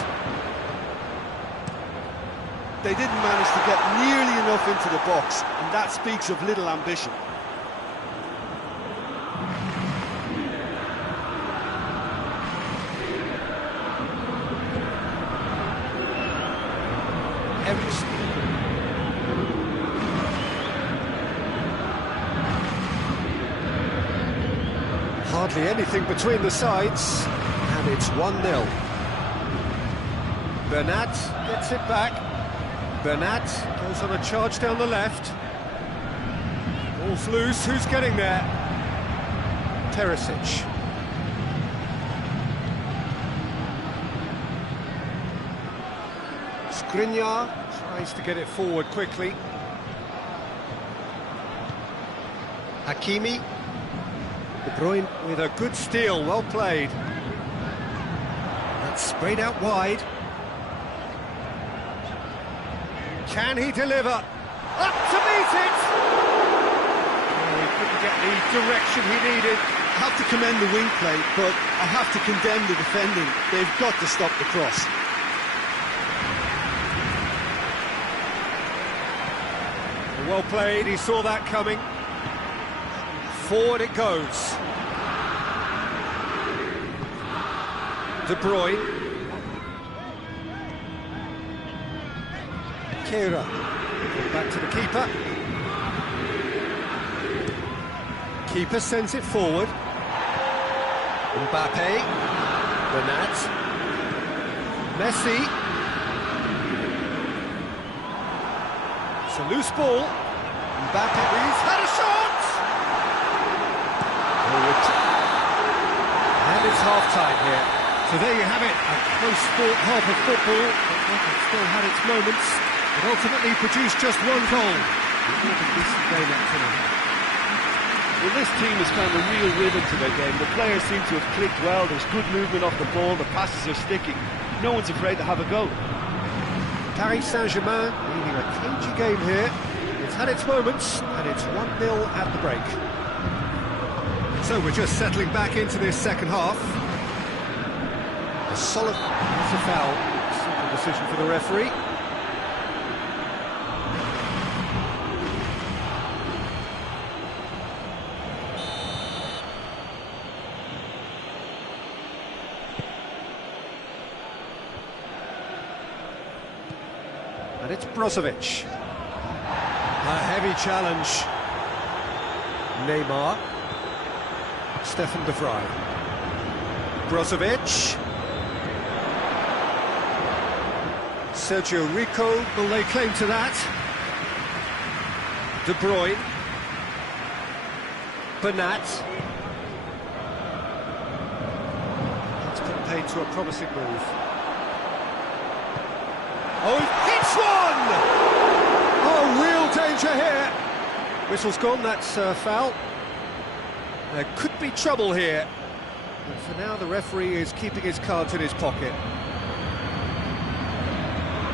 They didn't manage to get nearly enough into the box, and that speaks of little ambition. Everton. Hardly anything between the sides, and it's 1-0. Bernat gets it back. Bernat goes on a charge down the left. Ball's loose, who's getting there? Perisic. Skriniar tries to get it forward quickly. Hakimi. De Bruyne with a good steal, well played. That's sprayed out wide. Can he deliver? Up to meet it! Oh, he couldn't get the direction he needed. I have to commend the wing play, but I have to condemn the defending. They've got to stop the cross. Well played, he saw that coming. Forward it goes. De Bruyne. Kehrer. Back to the keeper. Keeper sends it forward. Mbappe. Bernat. Messi. a loose ball. Mbappe, he's had a shot! And it's half-time here. So there you have it, a close-fought half of football, but it still had its moments. It ultimately produced just one goal. It was a decent game up to now. Well, this team has found a real rhythm to their game. The players seem to have clicked well. There's good movement off the ball. The passes are sticking. No one's afraid to have a go. Paris Saint-Germain leading a cagey game here. It's had its moments, and it's 1-0 at the break. So we're just settling back into this second half. A solid... That's a foul. Simple decision for the referee. And it's Brozovic. A heavy challenge. Neymar. Stefan de Vrij. Brozovic. Sergio Rico will lay claim to that. De Bruyne. Bernat. That's put paid to a promising move. Oh, hits one! Oh, real danger here. Whistle's gone, that's foul. There could be trouble here. But for now, the referee is keeping his cards in his pocket.